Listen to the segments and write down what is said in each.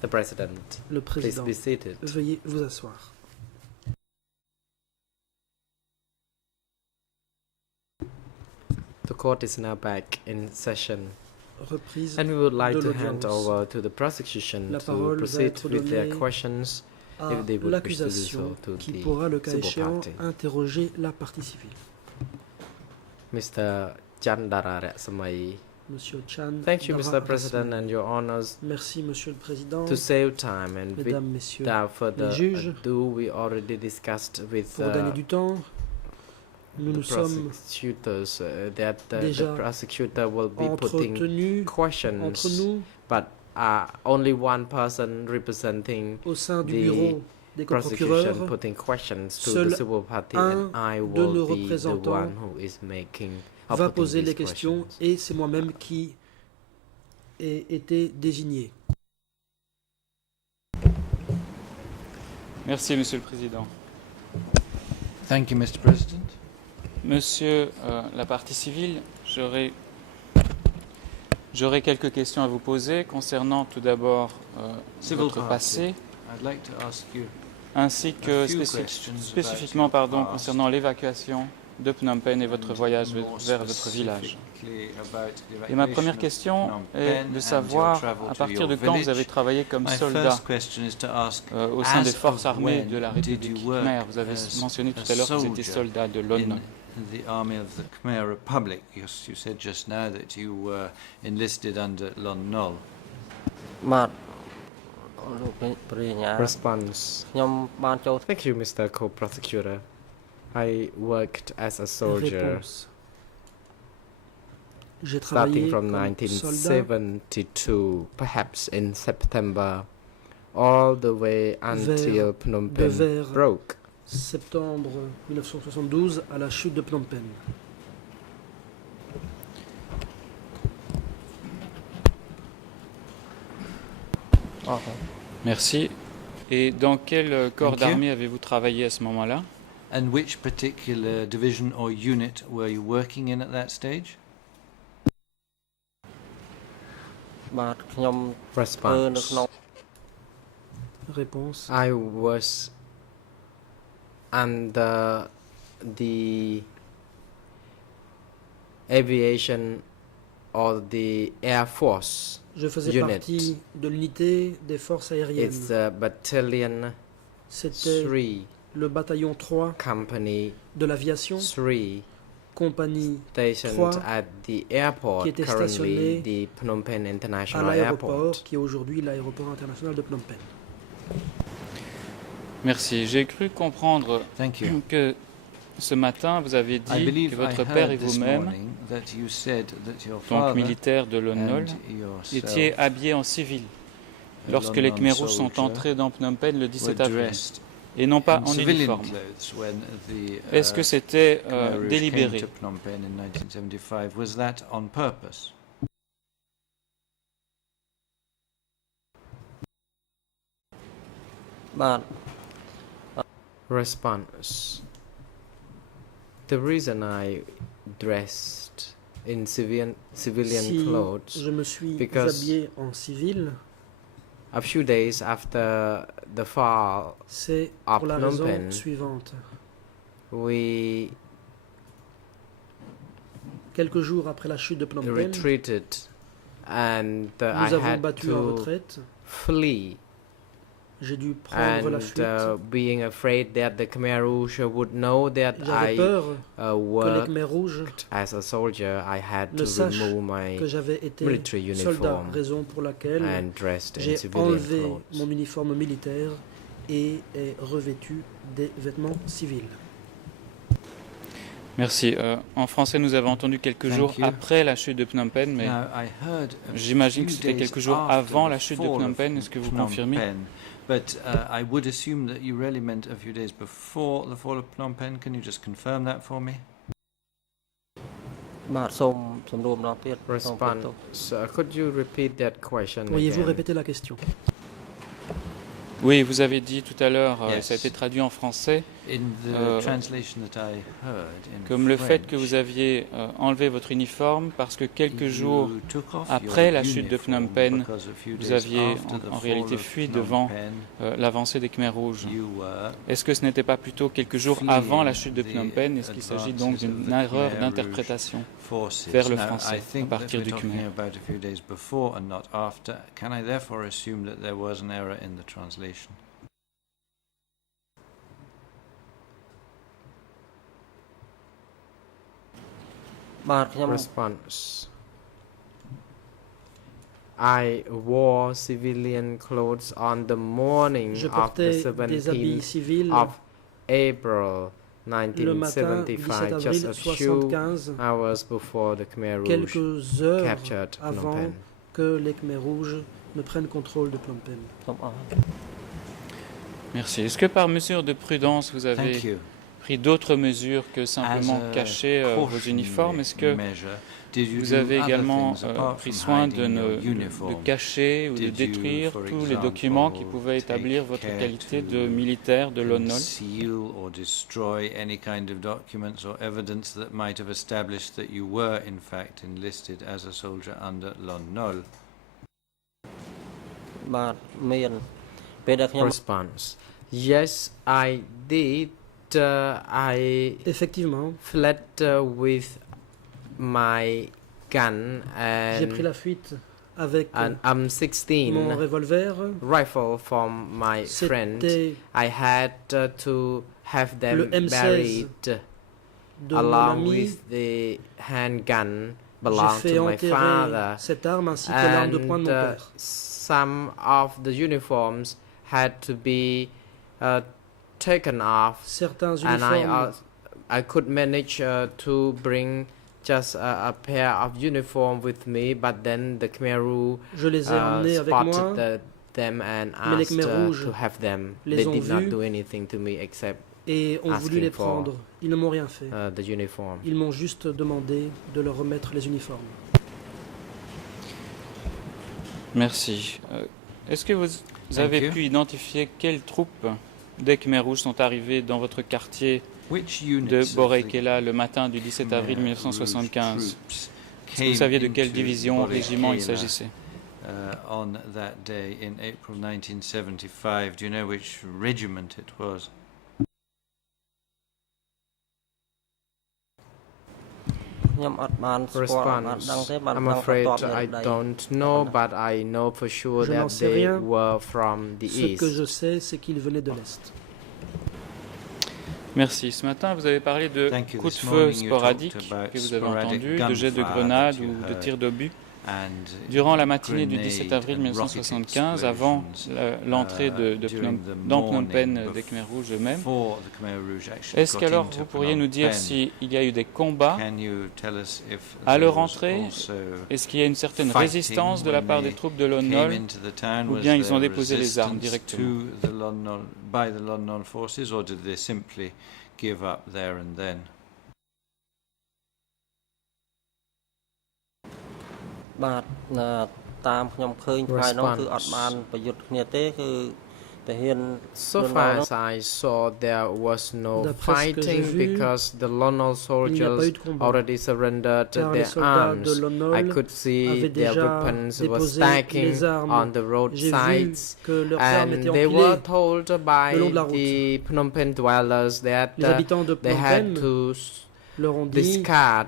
The President, Le please Président, be seated. veuillez vous asseoir. The court is now back in session, Reprise and we would like de to hand l'audience. over to the prosecution La to parole va proceed être with their donnée questions à if they would wish to do l'accusation so to qui the pourra, le cas civil échéant, party. interroger la partie civile. Mr. Chandara Samai. Monsieur Chan. Thank you, Dara Mr. President, Rasmani. and your honors. Merci, Monsieur le Président. To save time and Mesdames, Messieurs, without further les juges, ado, we already discussed with pour gagner du temps, nous the nous sommes prosecutors that the déjà prosecutor will be putting entretenus questions, entre nous but only one person representing au sein du the bureau des prosecution procureurs. putting questions to Seul the civil party, un and I de will nos be the représentants one who is making va putting poser these les questions questions. et c'est moi-même qui ai été désigné. Merci, Monsieur le Président. Thank you, Mr. President. Monsieur la partie civile, j'aurais quelques questions à vous poser concernant tout d'abord votre passé, I'd like to ask you ainsi que a few questions spécifiquement about your past. concernant l'évacuation de Phnom Penh et votre voyage more vers votre village. specifically about the Et ma evacuation première of question Phnom est Penh de and savoir your travel à to partir your de quand vous village. avez travaillé comme My soldat first question is to ask, au sein des as forces of armées when de la did République you work khmer. Vous avez as mentionné a tout à l'heure que vous étiez soldier soldat de l'ONU. in the army of the Khmer Republic? Yes, you said just now that you were enlisted under Lon Nol. បាទលោកព្រះញ្ញា Response. ខ្ញុំបានចូល Thank you, Mr. Co-Prosecutor. I worked as a soldier Réponse. J'ai starting travaillé from comme soldat 1972, perhaps in September, all the way until Phnom Penh vers broke. septembre 1972 à la chute de Phnom Penh. Merci. Et dans quel corps Thank you. d'armée avez-vous travaillé à ce moment-là? And which particular division or unit were you working in at that stage? បាទខ្ញុំធ្វើនៅក្នុង Response. Réponse. I was under the aviation or the Air Force. Je faisais unit. partie de l'unité des forces aériennes. It's Battalion C'était 3, le bataillon 3 Company de l'aviation, 3, compagnie stationed 3, at the airport, qui était currently stationné the Phnom Penh à International l'aéroport, Airport. qui est aujourd'hui l'aéroport international de Phnom Penh. Merci. J'ai cru comprendre Thank you. que ce matin, vous avez I dit believe que I votre père et heard this vous-même, morning that you said that your donc father militaire de Lon Nol, and yourself étiez habillés en civil a lorsque Lon les Nol Khmer rouges sont soldier entrés dans Phnom Penh le were 17 avril, dressed et non pas in en civilian uniforme. clothes when the Est-ce que c'était Khmer Rouge délibéré? came to Phnom Penh in 1975? Was that on purpose?បាទ Response. The reason I dressed in civilian Si clothes, je me suis because habillé en civil, a few days after the fall, c'est à pour la Phnom raison Penh, suivante. we Quelques jours après la chute de Phnom Penh, retreated and I nous avons had battu en to retraite. flee. J'ai dû prendre la And fuite. being afraid that the Khmer Rouge would know that J'avais I peur que les worked Khmer Rouges as a soldier, I had ne to sachent remove my que j'avais été military soldat, uniform raison pour laquelle and dressed in j'ai civilian enlevé clothes. mon uniforme militaire et ai revêtu des vêtements civils. Merci. En français, nous avons entendu quelques Thank jours you. après la chute de Phnom Penh, mais Now, I heard a j'imagine que few c'était days quelques jours after avant the la chute de fall Phnom of Penh. Est-ce que vous Phnom confirmez? Penh, but I would assume that you really meant a few days before the fall of Phnom Penh. Can you just confirm that for me? បាទសូមសំណួរម្ដងទៀតសូមបន្ទោស Response. Could you repeat that question Pourriez-vous again? répéter la question? Oui, vous avez dit tout à l'heure, Yes. ça a été traduit en français, In the translation that I heard in comme le fait que French, vous aviez enlevé votre uniforme parce que quelques jours you took off après your la chute de Phnom uniform Penh, because a few vous days aviez after the en fall réalité of fui Phnom devant Penh, l'avancée des Khmers rouges. you were Est-ce que ce n'était pas plutôt quelques jours fleeing avant la chute de the Phnom Penh? Est-ce qu'il s'agit donc advances of d'une the erreur Khmer d'interprétation forces? vers le Now, français I à think that partir we're du talking khmer? about a few days before and not after. Can I therefore assume that there was an error in the translation? Response. I wore civilian clothes on the morning Je of the portais des habits 17th civils of April le matin 17 1975, just avril a few 75, hours before the Khmer Rouge quelques heures captured Phnom avant Penh. que les Khmers rouges ne prennent contrôle de Phnom Penh. Merci. Est-ce que par mesure de prudence, vous Thank avez you. pris d'autres mesures que simplement As a cacher vos uniformes? Est-ce que measure, did you vous do avez other également things apart pris from soin hiding your de uniform? cacher ou de Did you, détruire for tous les example, documents qui pouvaient établir take votre care qualité to de militaire de Lon Nol? conceal or destroy any kind of documents or evidence that might have established that you were in fact enlisted as a soldier under Lon Nol? បាទមានពេលដែលខ្ញុំ Response. Yes, I did. I Effectivement, fled with my gun j'ai pris la fuite avec an mon M16 revolver. rifle from my friend. C'était I had to have them le M16 buried de mon along ami. with the handgun J'ai belonged fait to my enterrer father. cette arme ainsi que l'arme de poing de mon And père. some of the uniforms had to be taken off, Certains and uniformes, I could manage to bring just a pair of uniform with me, but then the Khmer Rouge je les ai emmenés avec moi. spotted them and Mais les asked Khmer Rouges to have them. les They ont did not vus do anything to me except Et ont voulu asking les for, prendre. Ils ne m'ont rien fait. the uniform. Ils m'ont juste demandé de leur remettre les uniformes. Merci. Est-ce que vous avez you. pu identifier quelles troupes des Khmers rouges sont arrivées dans votre quartier Which de units of the Borekela le matin du 17 avril Khmer 1975? Rouge Est-ce troops que vous saviez de came quelle into division, régiment il Borekela, s'agissait? on that day in April 1975? Do you know which regiment it was? Response. I'm afraid I don't know, but I know for sure Je n'en that sais they rien. were from the Ce que je east. sais, c'est qu'ils venaient de l'Est. Merci. Ce matin, vous avez parlé de Thank you. coups de This feu morning you sporadiques talked about que vous avez sporadic entendus, de jets de gunfire grenades that you ou de heard. tirs d'obus. And Durant la matinée du grenade 17 avril and rocket 1975, avant l'entrée during the dans Phnom Penh morning des Khmers rouges eux-mêmes, before the Khmer Rouge actually est-ce got qu'alors into vous pourriez Phnom nous dire Penh? s'il y a eu des combats? Can you tell us if À there leur was entrée, also Est-ce qu'il y a une certaine fighting résistance de la when part they des troupes de Lon came Nol into the town? ou Was bien ils ont there déposé les armes resistance directement? to the Lon Nol, by the Lon Nol forces, or did they simply give up there and then? បាទតាមខ្ញុំឃើញថ្ងៃនោះគឺអត់បានប្រយុទ្ធគ្នាទេគឺទាហាន So far as I saw, there was no D'après ce que j'ai fighting vu, because the Lon Nol il n'y a pas soldiers eu de combat. already surrendered Car les their soldats de arms. Lon I Nol could see avaient their déjà weapons were déposé stacking les armes. on the J'ai vu roadsides, que leurs armes and étaient they were empilées. told by le long de la route. the Phnom Penh dwellers that Les habitants de they Phnom had Penh to leur ont dit discard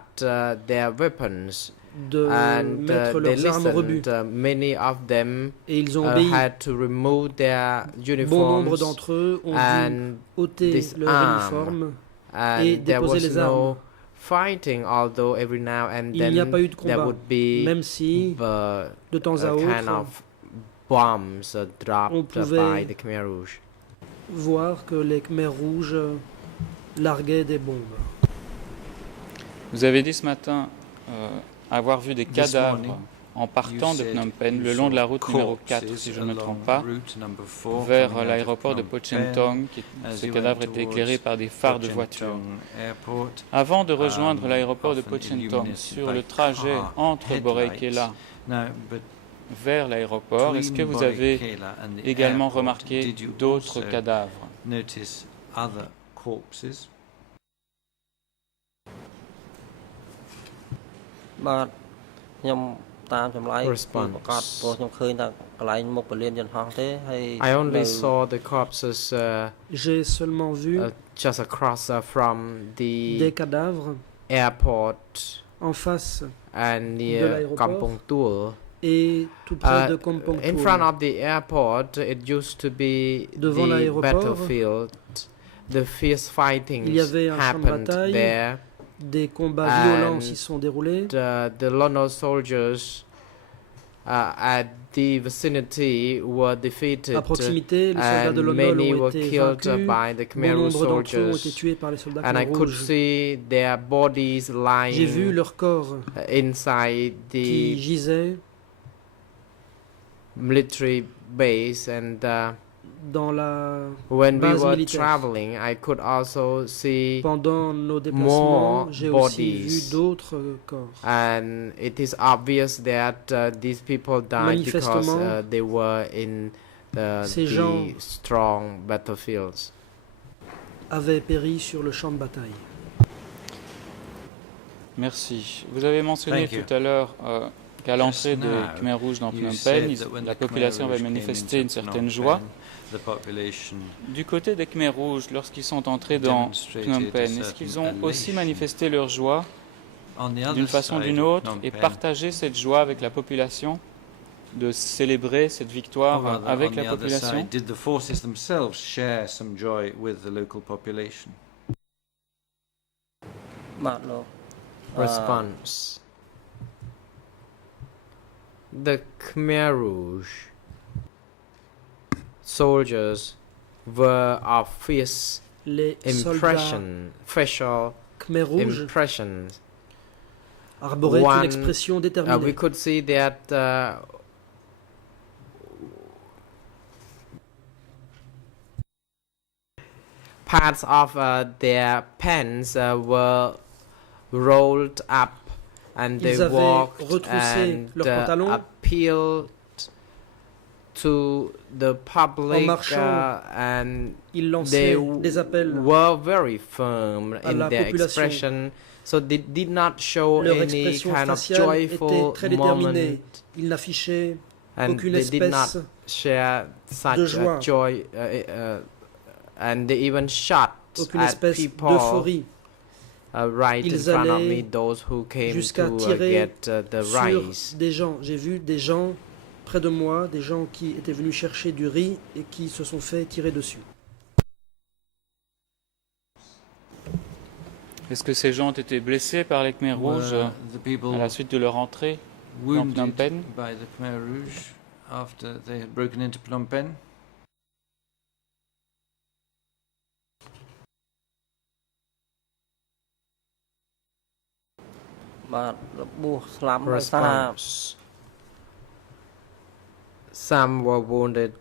their weapons, de and mettre they leurs armes au rebut. listened. Many of them Et ils ont obéi. had to remove their Bon nombre uniforms, d'entre eux ont dû and ôter disarm. leur uniforme. and et there déposer was les no armes. fighting, although every now and Il n'y a pas eu de then there combat, would be même si de temps à a kind autre, of bombs dropped on by pouvait the Khmer Rouge. voir que les Khmers rouges larguaient des bombes. Vous avez dit ce matin avoir vu des This cadavres morning, en partant you de said Phnom Penh you le long de la saw route numéro 4, corpses si je ne me along trompe pas, route number 4 vers coming out of l'aéroport de Phnom Pochentong. As Ces you cadavres went étaient towards éclairés par des phares de voitures. Pochentong Airport, Avant de rejoindre l'aéroport de often Pochentong, illuminated sur by le trajet car entre Borekela Now, but vers l'aéroport, est-ce que between vous avez Borekela and the également airport, remarqué did you d'autres also cadavres? notice other corpses? បាទខ្ញុំតាមចម្លើយ Response. ប្រកាសព្រោះខ្ញុំឃើញថាកន្លែងមុខពលានយន្តហោះទេហើយ I only នៅ saw the corpses J'ai seulement vu just across from the des cadavres airport en face and de near l'aéroport. Kampong Tuol. et tout près de Kampong In Tool. front of the airport, it used to be Devant the l'aéroport, battlefield. The fierce fighting il y avait un champ de happened bataille. there. Des combats violents s'y sont déroulés. The Lono soldiers at the vicinity were defeated, À proximité, les soldats de and Lolo many ont were été killed vaincus. by the Bon Khmer nombre d'entre eux ont été soldiers, tués par les soldats and I Khmer could rouges. see their bodies J'ai vu lying leurs corps inside qui the gisaient military base, and dans la when we base were militaire. traveling, I could also see, Pendant nos déplacements, more j'ai aussi bodies. vu d'autres corps. and it is obvious that these people died because Manifestement, they were in ces the gens strong battlefields. Avaient péri sur le champ de bataille. Merci. Vous avez mentionné Thank you. tout à l'heure qu'à l'entrée des now, Khmer Rouges dans You Phnom said Penh, that when la the Khmer population avait Rouge came manifesté into une certaine Phnom joie. Penh, the population Du côté des Khmer Rouges, lorsqu'ils sont entrés dans demonstrated Phnom a Penh, est-ce qu'ils ont certain aussi elation. manifesté leur joie On the other d'une façon ou side d'une of autre Phnom et Penh, partager cette joie avec la population, de célébrer cette or victoire rather, avec on la the other population? side, did the forces themselves share some joy with the local population? បាទលោក Response. The Khmer Rouge soldiers were of fierce Les soldats facial Khmer rouges impressions. arboraient One, une expression We déterminée. could see that parts of their pants were rolled up, and they Ils avaient walked retroussé and leurs pantalons. appealed to the public, marchant, and Ils they lançaient des appels. were very firm à in la their population. expression, so they did not show Leur any expression kind of faciale était joyful très déterminée. moment, Ils n'affichaient and aucune they did not espèce share such de a joie. joy, and they even shot aucune at espèce people d'euphorie right in Ils front of me, allaient those who came jusqu'à to tirer get the sur rice. des gens. J'ai vu des gens près de moi, des gens qui étaient venus chercher du riz et qui se sont fait tirer dessus. Est-ce que ces gens ont été blessés par les Khmer Rouges Were the people à la suite de leur entrée dans wounded Phnom Penh? by the Khmer Rouge after they had broken into Phnom Penh?បាទរបួសស្លាប់ដោយសារ Response. Some were wounded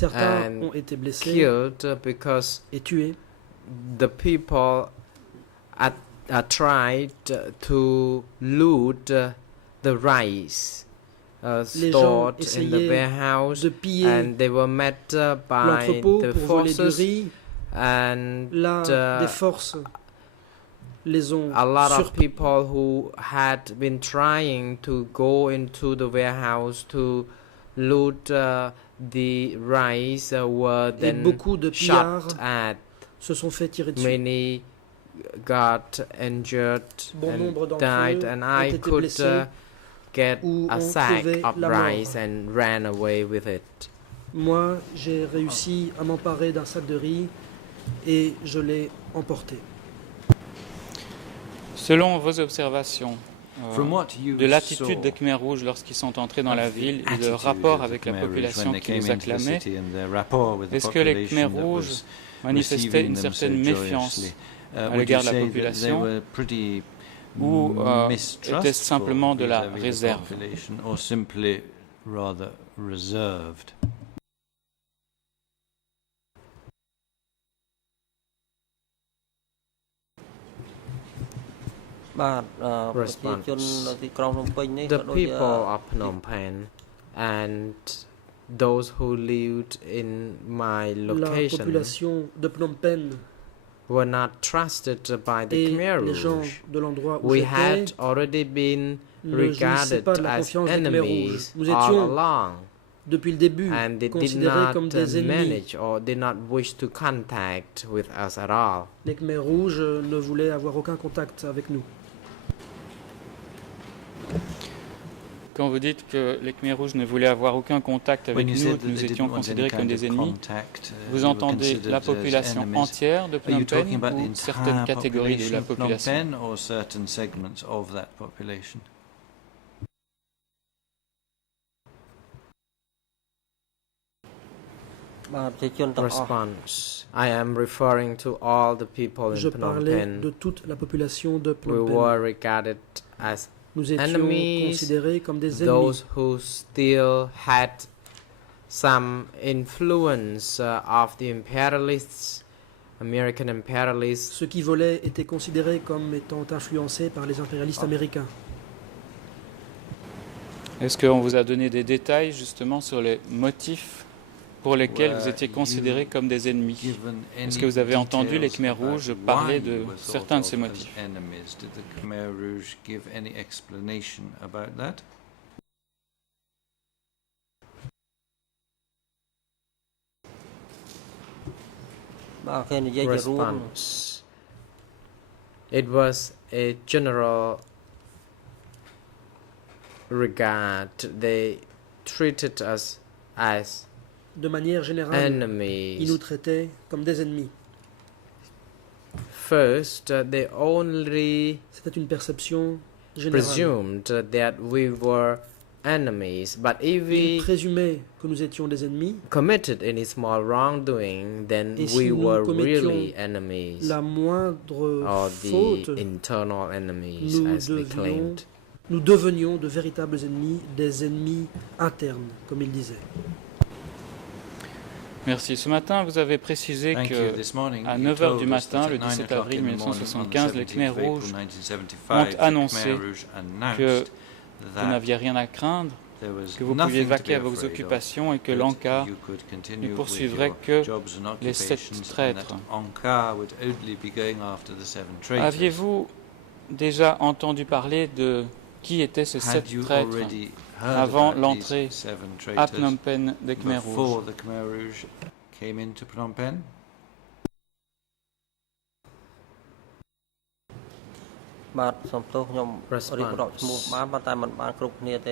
Certains and ont été blessés killed because et tués. the people tried to loot the rice Les gens stored in the essayaient warehouse, de piller and they were met by l'entrepôt the pour voler du forces, riz. and Là, des forces les ont a lot of surpris. people who had been trying to go into the warehouse to loot the rice were Et then beaucoup de shot pillards at. se sont fait tirer dessus. Many got injured Bon and nombre d'entre died, eux and ont I été could blessés get ou a ont sack trouvé of la mort. rice and ran away with it. Moi, j'ai réussi à m'emparer d'un sac de riz et je l'ai emporté. Selon vos observations From what you de l'attitude saw, des Khmer Rouges lorsqu'ils sont entrés dans la of the ville et attitude leur rapport of the avec la Khmer Rouge population when they qui les came into the acclamait, city and their rapport with the est-ce que les Khmer population that Rouges was manifestaient une receiving them so certaine méfiance joyously, à would l'égard you de la say that they population were pretty ou mistrustful était-ce simplement de la vis-à-vis the réserve? population, or simply rather reserved?បាទប្រជាជននៅទីក្រុងភ្នំពេញនេះ The ក៏ដូច people of Phnom Penh and those who lived in my La location population de Phnom Penh were not trusted by the Et Khmer les gens Rouge. de l'endroit où We j'étais had already been ne jouissaient pas regarded de la as confiance des Khmer Rouges. enemies Nous all étions, along, depuis le début, and they did considérés comme not des ennemis. manage or did not wish to contact with us at all. Les Khmer Rouges ne voulaient avoir aucun contact avec nous. Quand vous dites que les Khmer Rouges ne voulaient avoir aucun contact avec When you nous, said que that nous they étions didn't want any considérés comme kind des of ennemis, contact, vous you were entendez considered la as population enemies. entière de Are you Phnom talking Penh about the ou certaines entire catégories de la population of Phnom population? Penh or certain segments of that population? Response. I am referring to all the people Je in Phnom parlais de Penh. toute la population de We Phnom Penh. were regarded as Nous étions enemies, considérés comme des those ennemis. who still had some influence of the imperialists, American imperialists. Ceux qui volaient étaient considérés comme étant influencés par les impérialistes américains. Est-ce qu'on vous a donné des détails justement sur les motifs pour lesquels vous étiez considérés comme des ennemis? Est-ce que vous avez entendu les Khmer Rouges parler de certains de ces motifs? Did the Khmer Rouge give any explanation about that? Response. It was a general regard. They treated us as De manière générale, ils nous enemies. traitaient comme des ennemis. First, they only C'était une perception générale. presumed that we were enemies, but if Ils we présumaient que nous étions des ennemis. committed any small wrongdoing, then Et si we nous were commettions really enemies, La moindre or faute, the internal enemies, nous as they claimed. devenions de véritables ennemis, des ennemis internes, comme ils disaient. Merci. Ce matin, vous avez précisé Thank you. que This morning, à you 9 heures told du us matin, that le at 9 17 o'clock avril in the morning on the 1975, les 17th Khmer of April Rouges 1975, ont the annoncé Khmer Rouge que announced vous that n'aviez rien à craindre, there was que vous pouviez nothing to vaquer be à vos afraid of, occupations et que that l'ANCAR you could continue ne with poursuivrait your que jobs and les 7 occupations, and traîtres. that ANCAR would only be going after the 7 traitors. Aviez-vous déjà entendu parler de qui étaient ces 7 Had you traîtres already heard avant about l'entrée these 7 à traitors Phnom Penh des Khmer before Rouges? the Khmer Rouge came into Phnom Penh?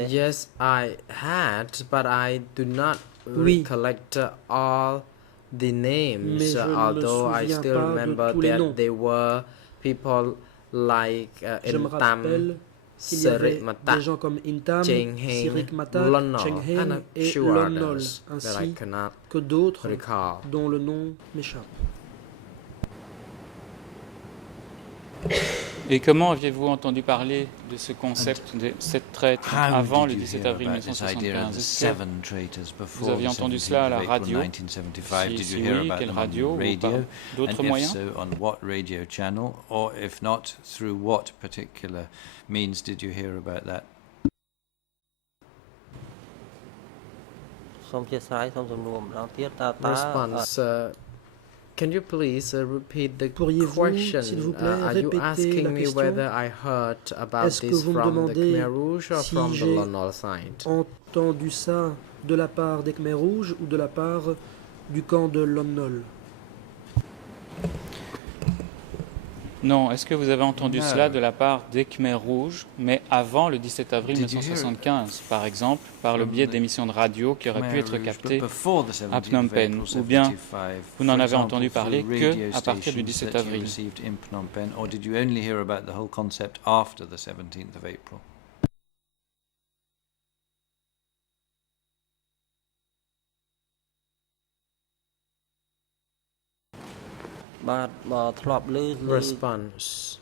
Yes, I had, but I do not Oui. recollect all the names, Mais je ne me although I souviens still pas de remember tous les that noms. they were people like Je me Intam, rappelle qu'il y avait Serik Mata, des gens comme Intam, Cheng Sirik Heng, Matak, Lon Cheng Nol, Heng and a et few Lon Nol, others that I ainsi cannot que d'autres recall. dont le nom m'échappe. Et comment aviez-vous entendu parler de ce concept des 7 traîtres How avant did le you 17 hear avril about this idea of 1975? the Est-ce que 7 traitors before vous aviez the entendu 17th cela à la of April radio? 1975? Did Si you hear oui, about quelle them on radio ou radio? par d'autres And if moyens? so, on what radio channel? Or if not, through what particular means did you hear about that? Response. Can you please repeat the Pourriez-vous, question? s'il vous plaît, Are you répéter asking la me question? whether I heard about Est-ce que this vous me from the demandez Khmer Rouge or si from the j'ai Lon Nol side? Entendu ça de la part des Khmer Rouges ou de la part du camp de Lon Nol? Non, est-ce que vous avez entendu No. cela de la part des Khmer Rouges, mais avant le 17 avril Did you hear 1975, par exemple, par le from biais the d'émissions de radio qui auraient pu Khmer être Rouge, captées but before the 17th à Phnom of Penh, April ou bien 75, vous n'en for avez entendu example, parler through que radio à partir du stations 17 that you avril? received in Phnom Penh, or did you only hear about the whole concept after the 17th of April? Response.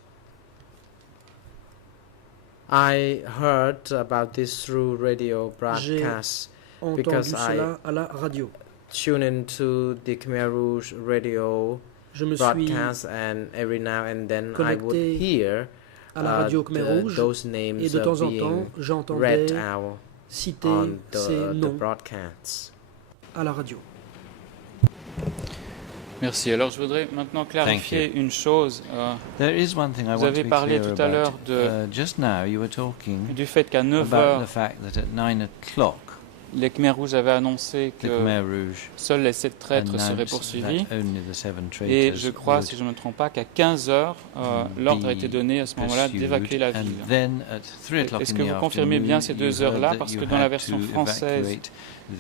I heard about this through radio broadcasts. Entendu Because cela à la radio. Tune into the Khmer Rouge radio Je me suis broadcast, and every now and then I would connecté hear à la radio Khmer Rouge those et names de temps en temps, being j'entendais read out citer on ces the noms broadcasts. à la radio. Merci. Alors je voudrais maintenant clarifier une chose. There is one thing I Vous want avez to be parlé clear tout à l'heure about. Just now you were talking du fait qu'à 9 about heures, the fact that at 9 o'clock les Khmers rouges avaient annoncé the que Khmer Rouge seuls les 7 traîtres seraient announced poursuivis. that only the 7 Et traitors je crois, would si je ne me trompe pas, qu'à 15 heures, l'ordre a été donné à ce moment-là pursued, d'évacuer la and ville. then at 3 o'clock Est-ce in que the vous confirmez bien ces afternoon, 2 you heures-là? heard Parce that que you dans la had version to française evacuate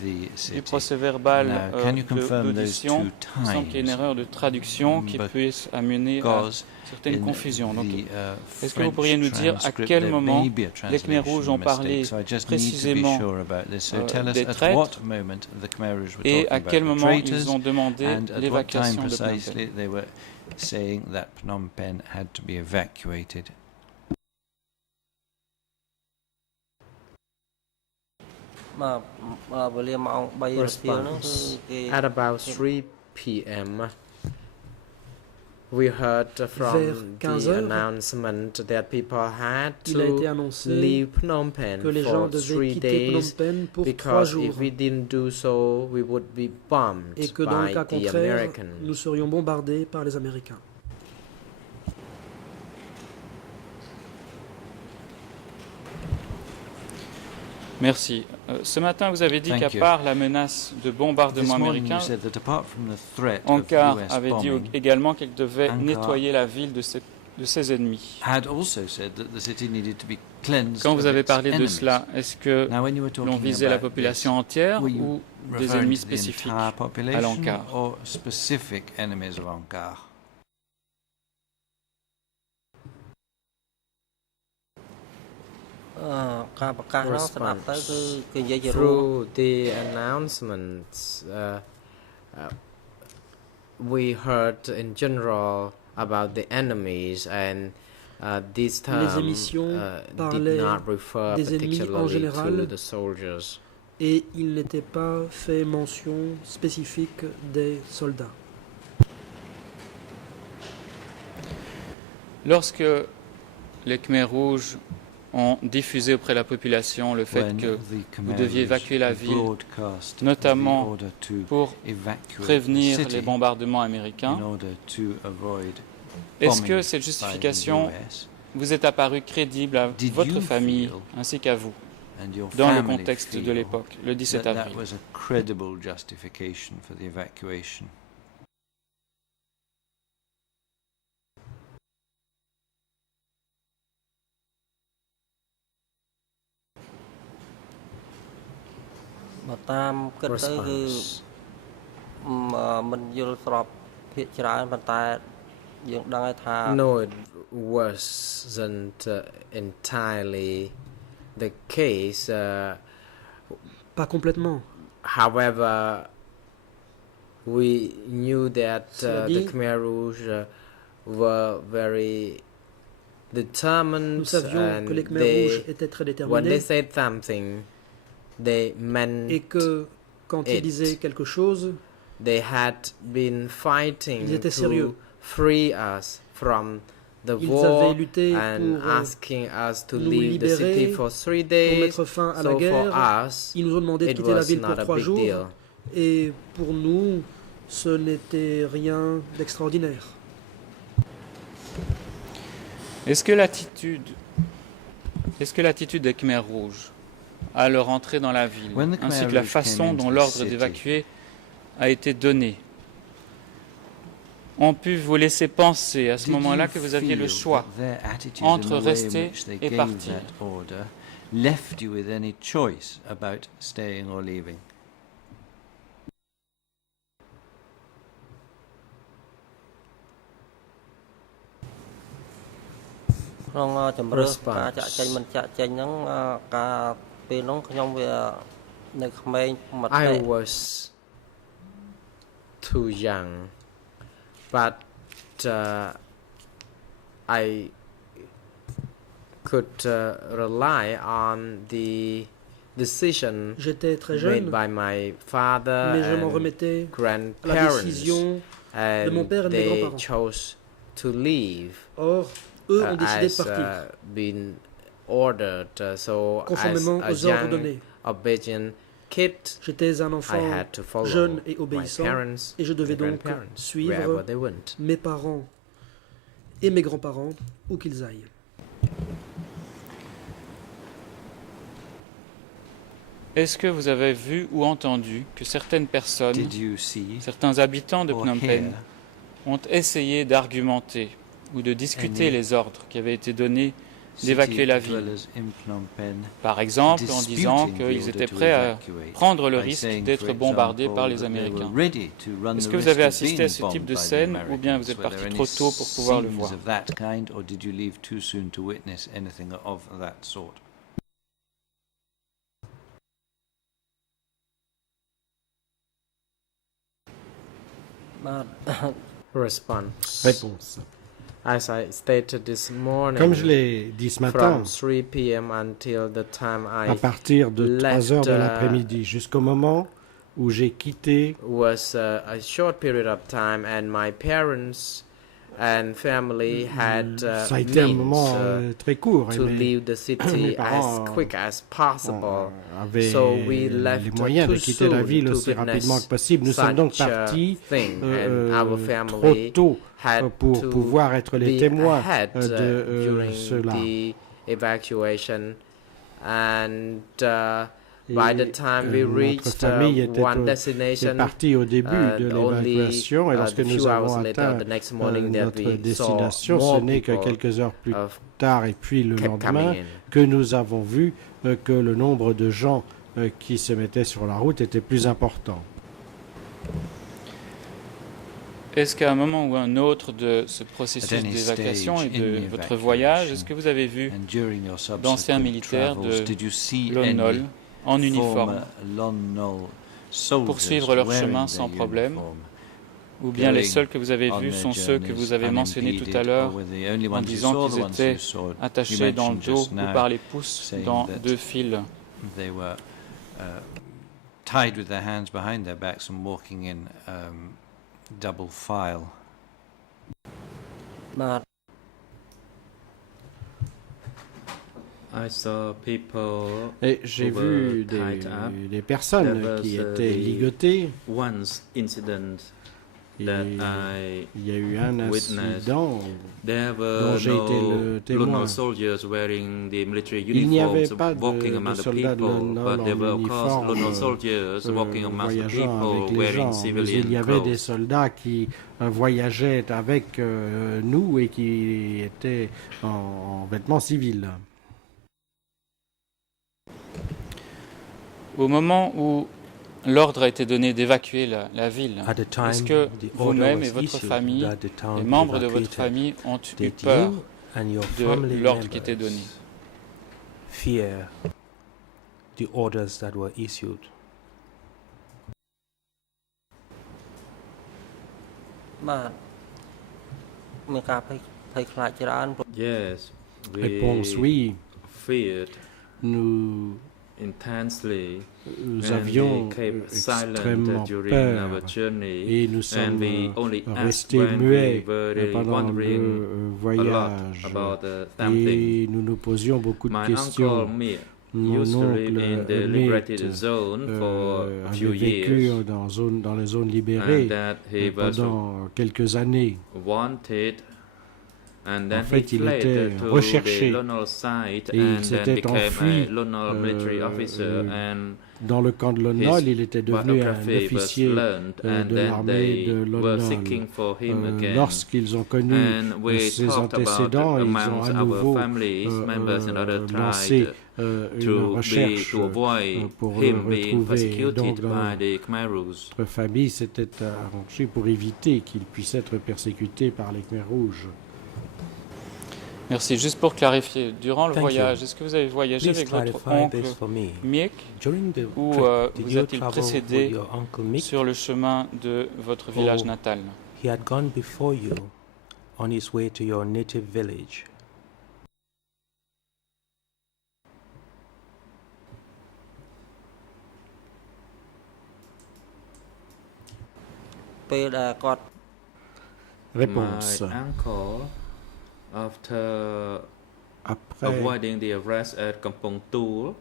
the city. du procès-verbal Now, can you confirm those d'audition, two il semble qu'il y ait une times? erreur de traduction qui puisse amener à Because certaines in confusions. Donc, the, est-ce que vous pourriez nous dire à transcript, quel there moment may be a les Khmers rouges ont translation parlé mistake, so I just need to be précisément sure about this. So tell us des at traîtres what moment the Khmer Rouge were et talking à about quel the moment traitors, ils ont demandé and at what time l'évacuation de Phnom precisely Penh. they were saying that Phnom Penh had to be evacuated. Response. At about 3 p.m., we heard from the announcement that people had to leave Phnom Penh for 3 days because if we didn't do so, we would be bombed et que dans le by cas the contraire, Americans. nous serions bombardés par les Américains. Merci. Ce matin, vous avez dit Thank qu'à you. part la menace de bombardement This morning américain, you said that apart from the threat of Ankar US avait dit bombing, également qu'elle devait Ankara nettoyer la ville de ses ennemis. had also said that the city needed to be cleansed Quand vous of avez its parlé de enemies. cela, est-ce que Now, when you were l'on talking visait la about population this, entière were you ou des referring ennemis to the spécifiques entire à population l'Ankar? or specific enemies of Ankar? Through the announcements, we heard in general about the enemies, and this term did not refer des ennemis en particularly général. to the soldiers. Et il n'était pas fait mention spécifique des soldats. Lorsque les Khmers rouges ont diffusé auprès de la population le fait When que the vous Khmer deviez Rouge évacuer la ville, broadcast notamment the order to pour evacuate prévenir the city les bombardements américains, in order to avoid est-ce que bombing cette by the justification US, vous est apparue crédible à Did votre you famille feel ainsi qu'à vous, and your dans le family contexte de feel l'époque, le 17 that avril? was a credible justification for the evacuation? Response. No, it wasn't entirely the case. Pas complètement. However, we knew that Cela the dit, Khmer Rouge were very determined, nous savions que les and Khmer rouges they, étaient très when they déterminés said something, they meant et que quand ils it. disaient quelque chose, they had been ils fighting étaient sérieux. to free us from the Ils war avaient lutté and pour asking us to nous leave the city libérer, for 3 pour days. mettre fin à la So for guerre. us, Ils nous ont demandé de it quitter la was ville pour not a 3 big jours. deal. Et pour nous, ce n'était rien d'extraordinaire. Est-ce que l'attitude des Khmers rouges à leur entrée dans la ville, When the Khmer ainsi que la Rouge façon came dont into the l'ordre city, d'évacuer a été donné, ont pu vous laisser penser à ce Did moment-là you que vous aviez le feel choix that their attitude entre and the way in rester which they et gave partir? that order left you with any choice about staying or leaving? I was too young, but I could rely on the decision J'étais très made jeune, by my father mais je m'en and remettais à la grandparents, décision de mon père et and de mes they grands-parents. chose to leave Or, eux ont décidé de as partir, been ordered. So as conformément a aux ordres young donnés. obedient kid, J'étais un I enfant had to follow jeune et my obéissant, parents, et je devais my donc grandparents, suivre wherever they went. mes parents et mes grands-parents où qu'ils aillent. Est-ce que vous avez vu ou entendu que certaines personnes, Did you see certains habitants de or Phnom Penh, hear ont essayé d'argumenter ou de discuter les ordres qui avaient été donnés d'évacuer la ville? dwellers in Phnom Penh Par exemple, en disant disputing the qu'ils order étaient to prêts à evacuate prendre le by risque saying, d'être for bombardés example, par les that they were Américains? ready to run Est-ce the que vous risk avez of assisté being à ce type bombed de by the scène ou bien vous Americans? êtes Were parti there trop any tôt pour pouvoir le scenes voir? of that kind, or did you leave too soon to witness anything of that sort? Response. Réponse. As I stated this morning, Comme je l'ai dit ce matin, from 3 p.m. until the time à I partir de 3 heures de left, l'après-midi jusqu'au moment où j'ai quitté, was a short period of time, and my parents and family had ça a été un moment means très court. Et to mes leave the city parents, as quick as possible. avaient So we les left moyens de too quitter la soon ville to aussi rapidement que witness possible. Nous sommes donc such a partis thing, and our trop family tôt had pour to pouvoir être les be témoins ahead de during cela. the evacuation, and Et, by the time we notre reached famille était one est destination, partie au début de only l'évacuation et lorsque a few nous avons hours later, atteint the next morning, that notre we saw destination, ce more n'est que people quelques heures plus of tard et puis le kept lendemain coming in. que nous avons vu que le nombre de gens qui se mettaient sur la route était plus important. Est-ce qu'à un moment ou un autre de ce processus At any d'évacuation et stage de in the votre voyage, est-ce evacuation que vous avez vu and during your d'anciens subsequent militaires travels, de did you see Lon Nol any en uniforme former Lon Nol soldiers poursuivre leur wearing chemin their sans problème? uniform, Ou bien les going seuls que vous avez on vus their sont ceux que vous avez journeys mentionnés tout à unimpeded, l'heure or were the only en ones you disant saw, qu'ils the ones étaient you saw? You attachés dans le mentioned dos just ou now par les pouces saying dans that 2 fils. they were tied with their hands behind their backs and walking in double file. បាទ I saw people Et j'ai who vu were tied up. des personnes There qui was, étaient the ligotées. once incident Et that I il y a eu un witnessed. incident There dont were j'ai été le no témoin. Lon Nol soldiers wearing the military Il n'y avait uniforms pas walking de among the soldats de Lon people, Nol but there were en of course Lon Nol uniforme soldiers walking amongst the voyageant people avec les wearing gens. Mais civilian il y avait des clothes. soldats qui voyageaient avec nous et qui étaient en vêtements civils. Au moment où l'ordre a été donné d'évacuer la ville, est-ce que vous-même et votre famille, les membres de votre famille, ont eu peur de l'ordre qui était donné? Fear the orders that were issued. បាទមានការភ័យខ្លាចច្រើន Yes, Réponse we oui. feared Nous intensely. Nous And avions we kept silent extrêmement during peur our journey, et nous and sommes we only asked restés when muets we were pendant wondering le a lot voyage about something. et nous nous posions beaucoup de My questions. uncle Mir Mon used to live oncle in the Mitt, liberated zone for a avait few vécu years, dans les zones libérées and that he was pendant quelques années. wanted, and then En fait, he il fled était to recherché. the Lon Nol site Et il and then s'était became enfui, a Lon Nol military officer, and Dans le camp de Lon Nol, il était devenu un biography was officier learned, and de then l'armée they de Lon were Nol. seeking for him again. Lorsqu'ils ont connu And we ses talked about antécédents, ils ont amongst à our nouveau families, members and other lancé tribes une recherche to avoid pour him le being retrouver. persecuted Donc, dans by the Khmerus. notre famille s'était arrangée pour éviter qu'il puisse être persécuté par les Khmers rouges. Merci. Juste pour clarifier, durant le Thank you. voyage, est-ce que vous avez voyagé Please avec votre clarify oncle this for me. Miek During the ou trip, did vous you a-t-il travel with précédé your uncle Mick? sur le chemin de votre village Oh. natal? He had gone before you on his way to your native village. Réponse. My uncle, after Après avoiding the arrest at Kampong Tool,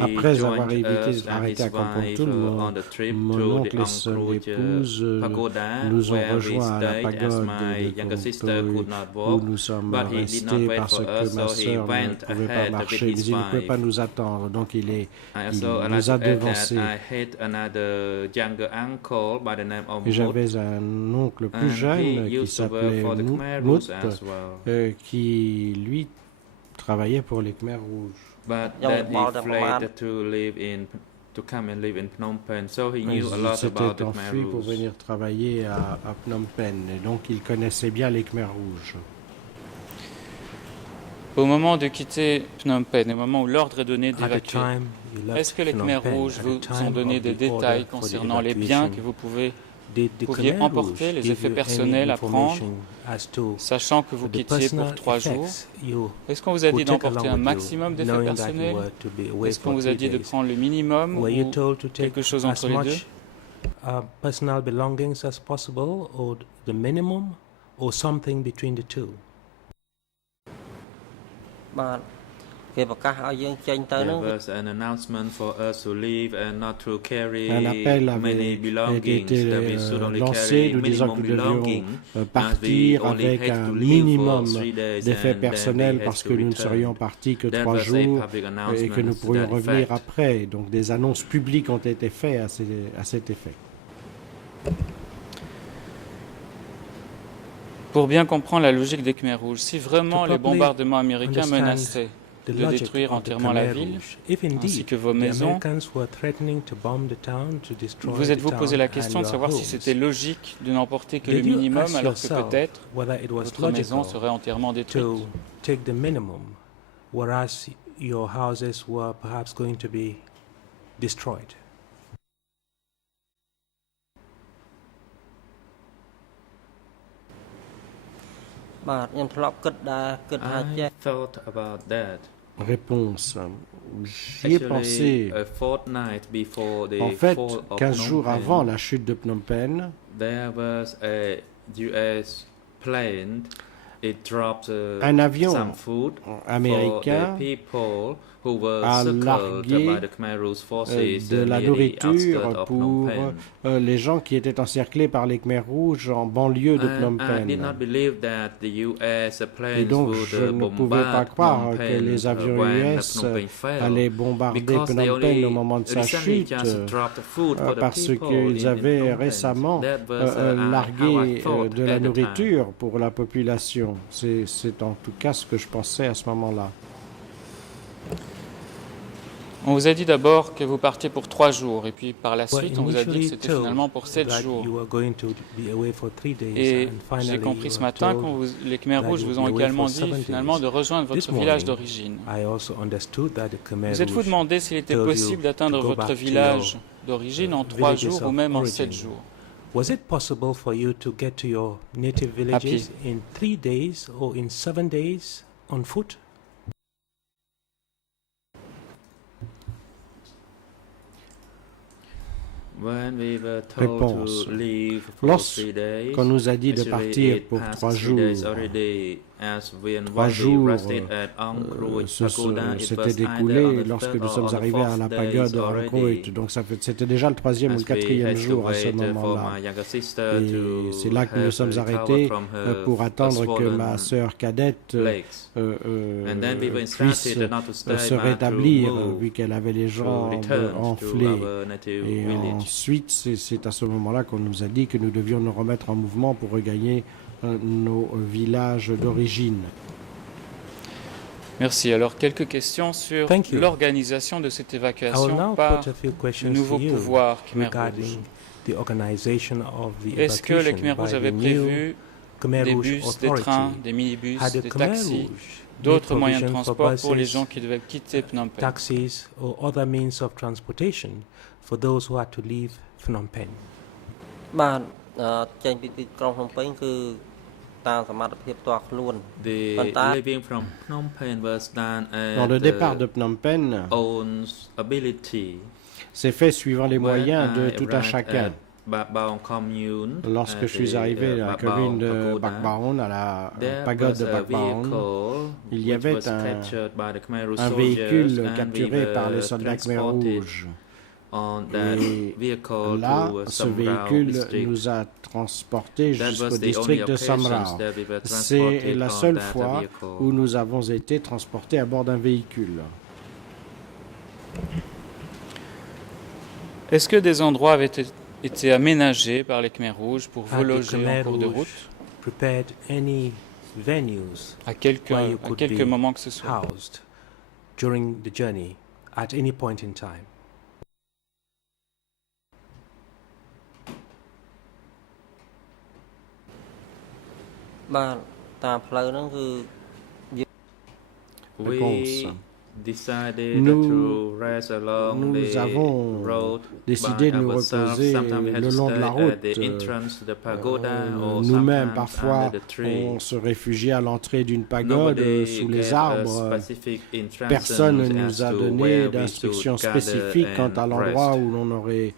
Après avoir arrêté à Kampong, mon oncle et son épouse nous ont rejoints à la pagode de Kampong où nous sommes restés parce que ma sœur ne pouvait pas marcher, mais il ne pouvait pas nous attendre, donc il nous a devancés. Et j'avais un oncle plus jeune qui s'appelait Mout, qui lui travaillait pour les Khmers rouges. But then he fled to come and live in Phnom Penh, so he knew a lot about the Khmer enfui pour rules. venir travailler à Phnom Penh, et donc il connaissait bien les Khmers rouges. Au moment de quitter Phnom Penh, au moment où l'ordre est donné d'évacuer, est-ce que les Khmers rouges vous ont donné des détails concernant les biens que vous pouviez emporter, les effets personnels à prendre, sachant que vous quittiez pour 3 jours? Est-ce qu'on vous a dit d'emporter un maximum d'effets personnels? Est-ce qu'on vous a dit de prendre le minimum ou quelque chose entre les deux? Personal belongings as possible, or the minimum, or something between the two. There was an announcement for us to leave and not to carry many belongings, that we should only carry minimum belongings, partir avec un minimum d'effets personnels parce que nous ne serions partis que 3 jours et que nous pourrions revenir après. Donc des annonces publiques ont été faites à cet effet. Pour bien comprendre la logique des Khmers rouges, si vraiment les bombardements américains menaçaient de détruire entièrement la ville, ainsi que vos maisons, vous êtes-vous posé la question de savoir si c'était logique de n'emporter que le minimum alors que peut-être votre maison serait entièrement détruite? I thought about that. Réponse. J'y ai pensé. En fait, 15 jours avant la chute de Phnom Penh, un avion américain a largué de la nourriture pour les gens qui étaient encerclés par les Khmers rouges en banlieue de Phnom Penh. Et donc je ne pouvais pas croire que les avions US allaient bombarder Phnom Penh au moment de sa chute parce qu'ils avaient récemment largué de la nourriture pour la population. C'est en tout cas ce que je pensais à ce moment-là. On vous a dit d'abord que vous partiez pour 3 jours, et puis par la suite, on vous a dit que c'était finalement pour 7 jours. Et j'ai compris ce matin que les Khmers rouges vous ont également dit finalement de rejoindre votre village d'origine. Vous êtes-vous demandé s'il était possible d'atteindre votre village d'origine en 3 jours ou même en 7 jours? Was it possible for you to get to your native villages in 3 days or in 7 days on foot? Réponse. Lorsqu'on nous a dit de partir pour 3 jours, 3 jours s'étaient découlés lorsque nous sommes arrivés à la pagode de Angkor. Donc c'était déjà le 3e ou le 4e jour à ce moment-là. Et c'est là que nous nous sommes arrêtés pour attendre que ma sœur cadette puisse se rétablir, vu qu'elle avait les jambes enflées. Et ensuite, c'est à ce moment-là qu'on nous a dit que nous devions nous remettre en mouvement pour regagner nos villages d'origine. Merci. Alors, quelques questions sur l'organisation de cette évacuation par le nouveau pouvoir Khmer Rouge. Est-ce que les Khmer Rouges avaient prévu des bus, des trains, des minibus, des taxis, d'autres moyens de transport pour les gens qui devaient quitter Phnom Penh? Taxis or other means of transportation for those who had to leave Phnom Penh. Leaving from Phnom Penh was done Dans le départ de Phnom Penh, c'est fait suivant les moyens de tout un chacun. Lorsque je suis arrivé à la commune de Bakbaon, à la pagode de Bakbaon, il y avait un véhicule capturé par les soldats Khmer rouges. Et là, ce véhicule nous a transportés jusqu'au district de Samrao. C'est la seule fois où nous avons été transportés à bord d'un véhicule. Est-ce que des endroits avaient été aménagés par les Khmer rouges pour vous loger en cours de route? À quelques moments que ce soit. During the journey, at any point in time. Réponse. Nous avons décidé de nous reposer le long de la route. Nous-mêmes, parfois, on se réfugiait à l'entrée d'une pagode sous les arbres. Personne ne nous a donné d'instructions spécifiques quant à l'endroit où l'on aurait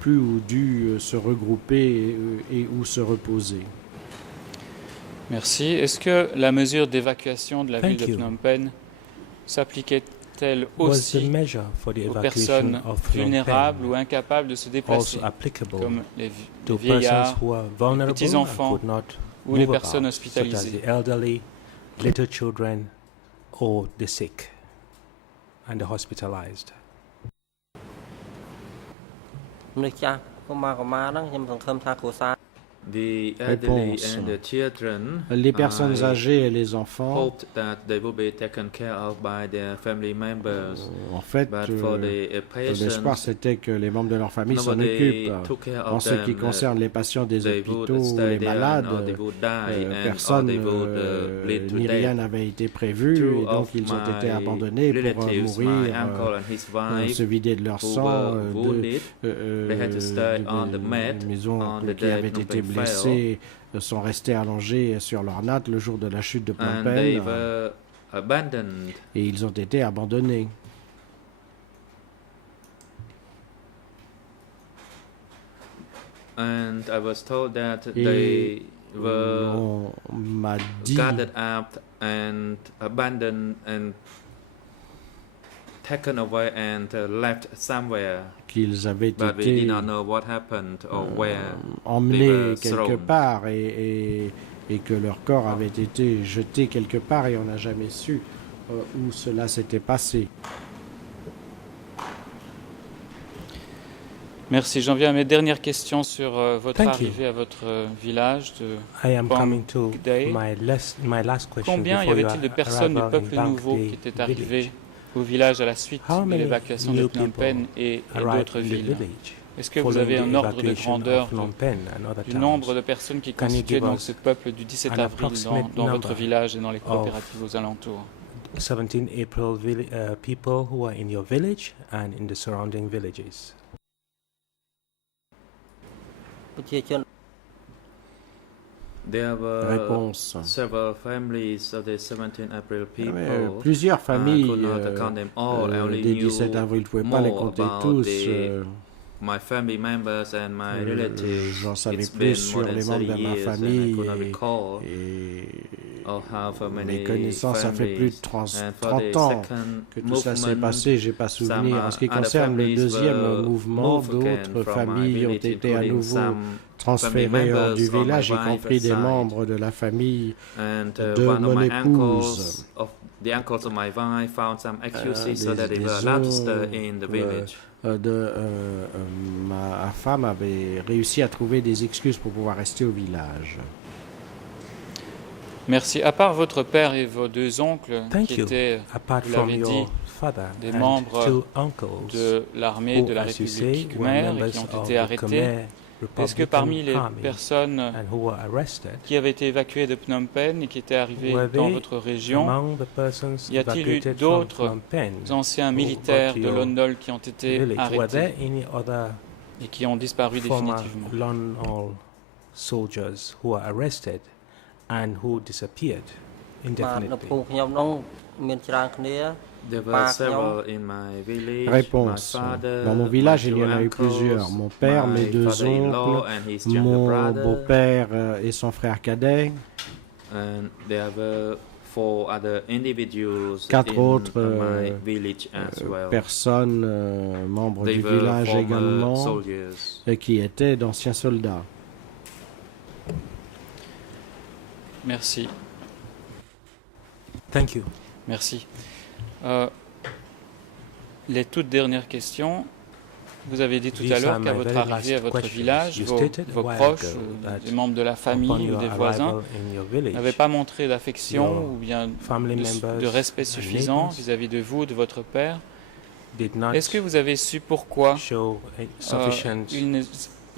pu ou dû se regrouper et où se reposer. Merci. Est-ce que la mesure d'évacuation de la ville de Phnom Penh s'appliquait-elle aussi aux personnes vulnérables ou incapables de se déplacer, comme les vieillards, les petits-enfants ou les personnes hospitalisées? Réponse. Les personnes âgées et les enfants, en fait, l'espoir c'était que les membres de leur famille s'en occupent. En ce qui concerne les patients des hôpitaux ou les malades, personne ni rien n'avait été prévu et donc ils ont été abandonnés pour mourir, se vider de leur sang. Mes oncles qui avaient été blessés sont restés allongés sur leur natte le jour de la chute de Phnom Penh et ils ont été abandonnés. Et on m'a dit qu'ils avaient été emmenés quelque part et que leur corps avait été jeté quelque part et on n'a jamais su où cela s'était passé. Merci. J'en viens à mes dernières questions sur votre arrivée à votre village de Bang Day. Combien y avait-il de personnes du peuple nouveau qui étaient arrivées au village à la suite de l'évacuation de Phnom Penh et d'autres villes? Est-ce que vous avez un ordre de grandeur du nombre de personnes qui constituaient donc ce peuple du 17 avril dans votre village et dans les coopératives aux alentours? 17 April people who are in your village and in the surrounding villages. Réponse. Plusieurs familles des 17 avril, vous ne pouvez pas les compter tous. J'en savais plus sur les membres de ma famille et mes connaissances, ça fait plus de 30 ans que tout ça s'est passé, j'ai pas souvenir. En ce qui concerne le deuxième mouvement, d'autres familles ont été à nouveau transférées hors du village, y compris des membres de la famille de mon épouse. Ma femme avait réussi à trouver des excuses pour pouvoir rester au village. Merci. À part votre père et vos deux oncles, qui étaient, vous l'avez dit, des membres de l'armée de la République khmer et qui ont été arrêtés, est-ce que parmi les personnes qui avaient été évacuées de Phnom Penh et qui étaient arrivées dans votre région, y a-t-il eu d'autres anciens militaires de Lon qui ont été arrêtés et qui ont disparu définitivement? There were several in my village. Réponse. Dans mon village, il y en a eu plusieurs. Mon père, mes deux oncles, mon beau-père et son frère cadet. And there were 4 other individuals 4 autres my village as well. Personnes membres du village également qui étaient d'anciens soldats. Merci. Thank you. Merci. Les toutes dernières questions. Vous avez dit tout à l'heure qu'à votre arrivée à votre village, vos proches, des membres de la famille ou des voisins n'avaient pas montré d'affection ou bien de respect suffisant vis-à-vis de vous, de votre père. Est-ce que vous avez su pourquoi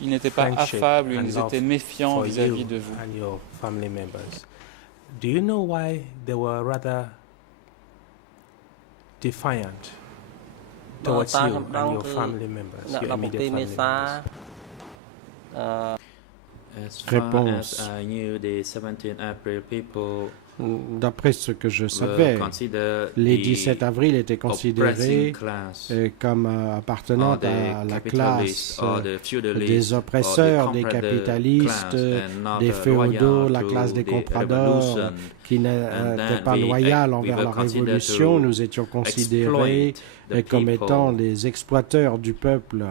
ils n'étaient pas affables, ils étaient méfiants vis-à-vis de vous? Do you know why they were rather defiant towards you and your family members, your immediate family members? As far as I knew, the 17 April people D'après ce que je savais, les 17 avril étaient considérés comme appartenant à la classe des oppresseurs, des capitalistes, des féodaux, la classe des compradors qui n'étaient pas loyaux envers la révolution. Nous étions considérés comme étant des exploiteurs du peuple.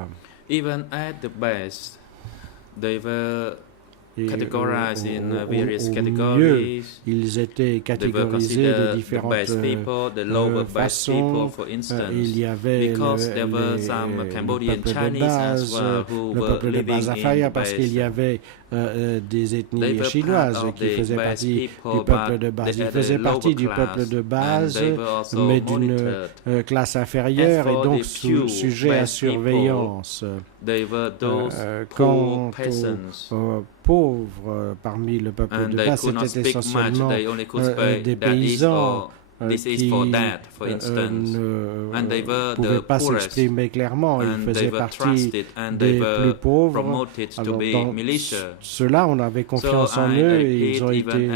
Even at the best, they were categorized in various categories. Ils étaient catégorisés de différentes façons. Il y avait le peuple de base inférieur parce qu'il y avait des ethnies chinoises qui faisaient partie du peuple de base. Ils faisaient partie du peuple de base, mais d'une classe inférieure et donc sujet à surveillance. Quant aux pauvres parmi le peuple de base, c'était essentiellement des paysans qui ne pouvaient pas s'exprimer clairement. Ils faisaient partie des plus pauvres. Alors, dans ceux-là, on avait confiance en eux et ils ont été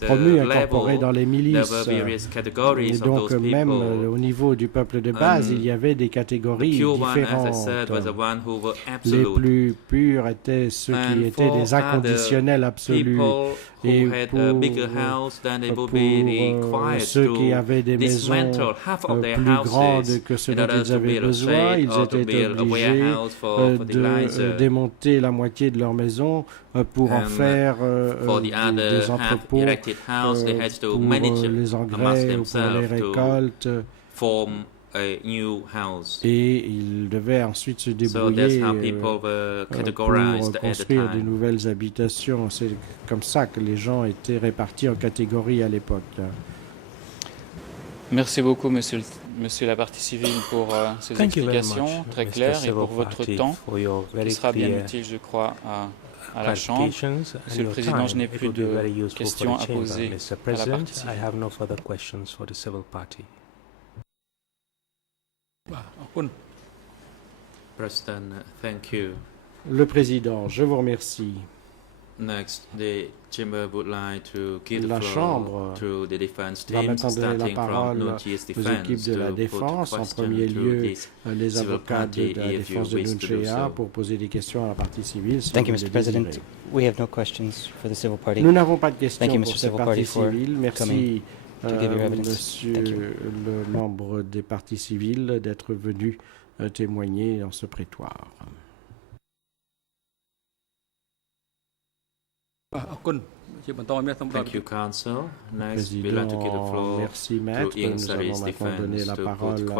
promus, incorporés dans les milices. Et donc, même au niveau du peuple de base, il y avait des catégories différentes. Les plus purs étaient ceux qui étaient des inconditionnels absolus. Et pour ceux qui avaient des maisons plus grandes que ce dont ils avaient besoin, ils étaient obligés de démonter la moitié de leur maison pour en faire des entrepôts pour les engrais ou pour les récoltes. Et ils devaient ensuite se débrouiller pour construire de nouvelles habitations. C'est comme ça que les gens étaient répartis en catégories à l'époque. Merci beaucoup, monsieur la partie civile, pour ces explications très claires et pour votre temps, qui sera bien utile, je crois, à la Chambre. Monsieur le Président, je n'ai plus de questions à poser à la partie civile. President, thank you. Le Président, je vous remercie. Next, the chamber would like to give la the Chambre to the defense va team, maintenant donner la starting from parole Nunchi's aux équipes de la défense. En premier lieu, les avocats de la défense de Nunchia pour poser des questions à la partie civile. Thank you, Mr. President. We have no questions for the civil party. Nous n'avons pas de questions Thank you, pour Mr. cette Civil partie Party, for civile. Merci, Monsieur le membre des parties civiles, d'être venu témoigner dans ce prétoire. Thank you, Council. Next, we'd like to give the floor merci, Maître. Nous allons maintenant donner la parole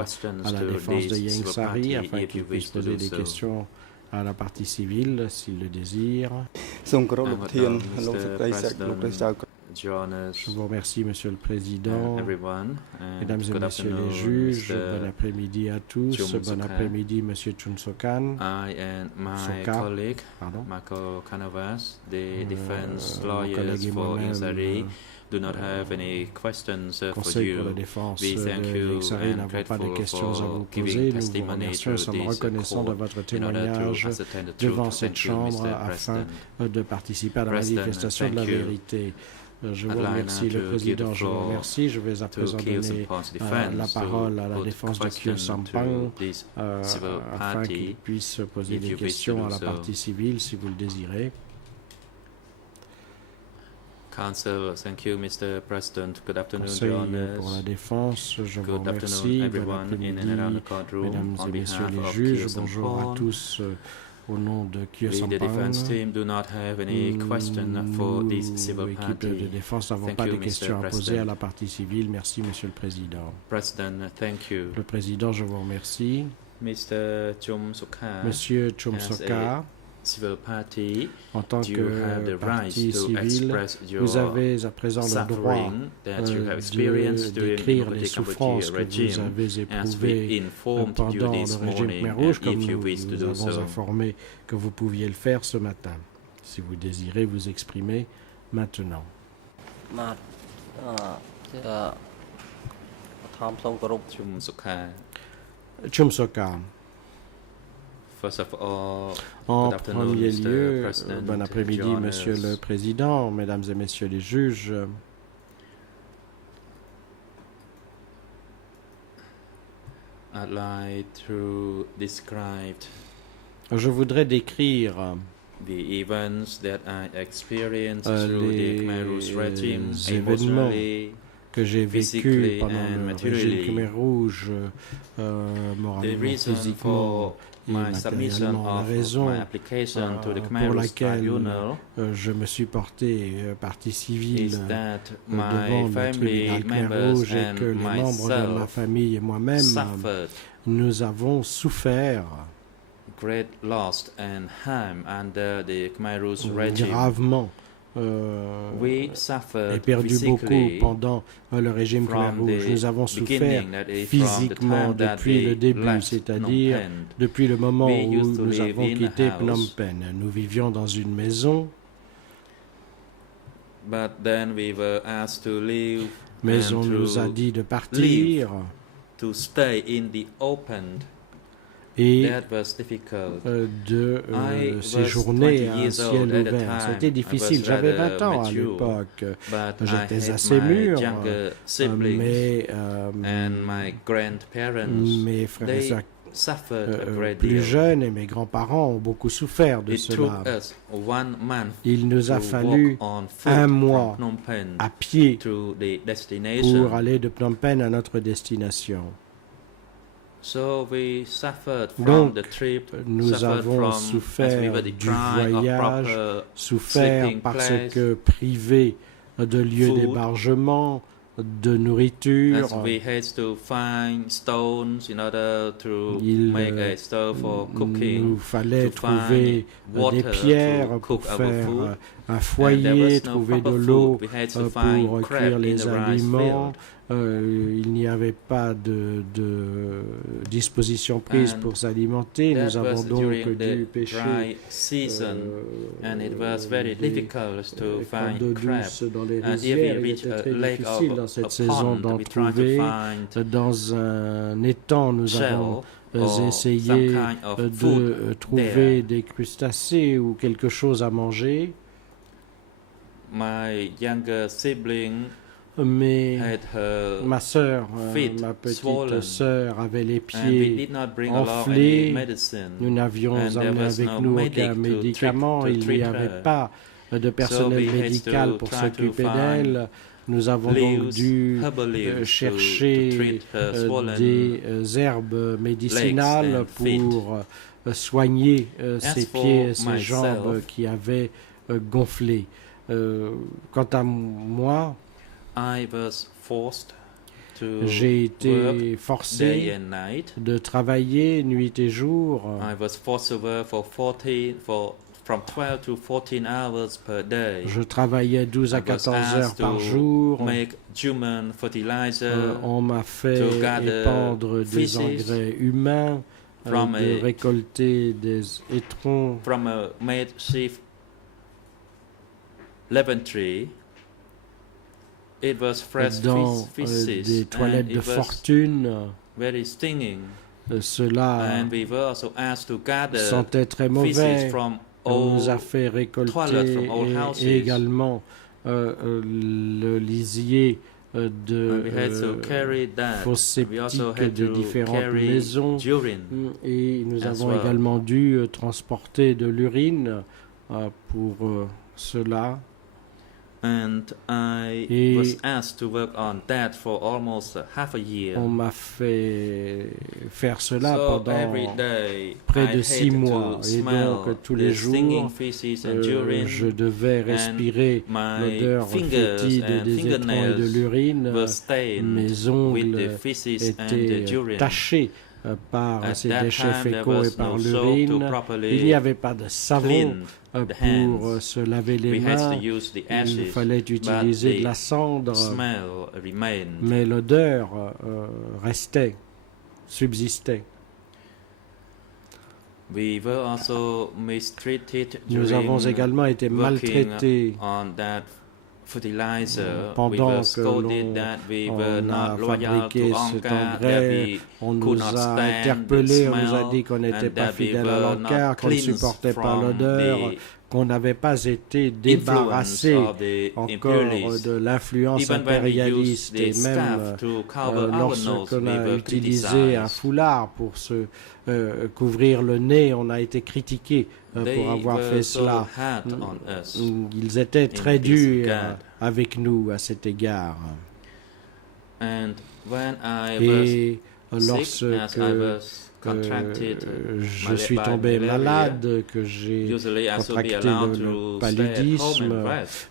à la défense de Yengsari afin qu'il puisse poser des questions à la partie civile s'il le désire. Je vous remercie, Monsieur le Président, Mesdames et Messieurs les juges, bon après-midi à tous, bon après-midi, Monsieur Chun Sokan. I and my colleague, Marco Canovas, the defense lawyers for Yengsari, do not have any questions for you. We thank you and grateful for giving testimony to this court in order to ascertain the truth. devant cette Chambre afin de participer à la manifestation de la vérité. Je vous remercie, le Président. Je vous remercie. Je vais à présent donner la parole à la défense de Khieu Samphan afin qu'il puisse poser des questions à la partie civile, si vous le désirez. Council, thank you, Mr. President. Good afternoon, Conseil Your pour la Honors. défense, je vous Good remercie. afternoon, Bon everyone in and around the après-midi, courtroom. mesdames On et messieurs behalf les of juges. Khieu Bonjour à Samphan, tous au nom de Khieu we, the defense Samphan. team, do not have any question for this civil L'équipe de party. défense n'avons Thank pas you, de Mr. questions à poser à President. la partie civile. Merci, Monsieur le Président. President, thank you. Le Président, je vous remercie. Mr. Chum Sokha, Monsieur Chum Sokha, civil party, en tant you have the que right partie to civile, express your vous avez à présent le droit suffering that you have experienced during d'écrire les the souffrances Cambodia que vous regime, avez as we éprouvées informed you pendant this le régime morning, Khmer Rouge, and comme if you nous wish to vous do avons so. informé que vous pouviez le faire ce matin. Si vous désirez vous exprimer maintenant. Chum Sokha, Chum Sokha, first of all, en good afternoon, premier Mr. lieu, President, bon après-midi, Your Monsieur Honors. le Président, Mesdames et Messieurs les juges. I'd like to describe Je voudrais décrire the events that I experienced through the Khmer Rouge regime, les événements emotionally, que j'ai vécu physically pendant and le régime materially. Khmer Rouge, The moralement, reason physiquement for et my submission matériellement. La of raison my application to the Khmer pour Rouge laquelle Tribunal je me suis porté partie civile is that devant my le family tribunal Khmer members Rouge et and que les membres de ma myself famille et moi-même, suffered nous avons souffert great loss and harm under the Khmer Rouge regime. gravement We et suffered perdu beaucoup physically pendant le régime Khmer from Rouge. Nous avons the souffert beginning, that is, from the physiquement time that depuis le we début, left c'est-à-dire Phnom Penh. depuis le moment We où used to nous live avons in a quitté house. Phnom Penh. Nous vivions dans une maison, But then we were asked to leave mais and on nous a to dit de partir stay in the open. et That was difficult. de I was séjourner 20 à un years ciel old at the ouvert. time. C'était difficile. I was J'avais rather 20 ans à mature, l'époque. But J'étais I had assez my mûr, younger siblings mais and my grandparents. mes frères et They sœurs suffered a great plus deal. jeunes et mes grands-parents ont beaucoup souffert de It took cela. us 1 month Il nous a to fallu walk on foot un from mois Phnom Penh à pied to the destination. pour aller de Phnom Penh à notre destination. So we suffered from Donc, the trip, nous suffered avons from, as we souffert were du deprived of voyage, proper souffert sleeping parce place, que privés de lieux food, d'hébergement, de nourriture, as we had to find stones in order to Il make a stove for cooking, nous fallait to trouver find water des pierres to pour cook our faire food. un And there foyer, was no trouver de proper l'eau food. We had to find pour crab cuire in les the rice aliments. field. Il n'y avait pas de disposition prise And pour s'alimenter. that Nous avons was donc during dû the pêcher dry season, and it was very difficult to des crabes find d'eau crab. douce dans les And if we rizières. Il reach était a très lake difficile or dans a cette saison pond, d'en we try to trouver. find Dans un étang, nous avons shell or essayé some kind of de food trouver there. des crustacés ou quelque chose à manger. My younger sibling Mais had her ma sœur, feet ma petite swollen, sœur avait les and we pieds did not bring along enflés. any medicine. Nous n'avions And there amené was avec no nous medic aucun to médicament. treat- to Il n'y treat avait her. pas de personnel we had médical to pour try to s'occuper find d'elle. Nous avons donc leaves, dû herbal leaves to chercher treat her swollen des herbes médicinales legs and feet. pour soigner ses for pieds et ses myself, jambes qui avaient gonflé. Quant à moi, I was forced to j'ai été work day forcé and night. de travailler nuit et jour. I was forced to work from 12 to 14 hours per day. Je travaillais 12 à I was 14 heures asked par to jour. make human fertilizer On m'a fait to gather épandre des feces engrais humains, from de a- récolter des étrons from a makeshift lavatory. It was fresh dans feces des and toilettes it de was fortune. very stinging. Cela And we were also asked to gather sentait très feces mauvais. from On nous a old fait récolter toilets from old houses. et également le lisier de fosses septiques de différentes maisons et nous avons également dû transporter de l'urine pour cela. And I was asked to work on that for almost half a year. On m'a fait faire cela pendant près de 6 mois et donc tous les jours je devais respirer l'odeur fétide des étrons et de l'urine. Mes ongles étaient tachés par ces déchets fécaux et par l'urine. Il n'y avait pas de savon pour se laver les mains. Il fallait utiliser de la cendre, mais l'odeur restait, subsistait. Nous avons également été maltraités pendant que l'on a fabriqué cet engrais. On nous a interpellés, on nous a dit qu'on n'était pas fidèles à l'encart, qu'on ne supportait pas l'odeur, qu'on n'avait pas été débarrassé encore de l'influence impérialiste et même lorsqu'on a utilisé un foulard pour se couvrir le nez, on a été critiqué pour avoir fait cela. Ils étaient très durs avec nous à cet égard. Et lorsque je suis tombé malade, que j'ai contracté le paludisme,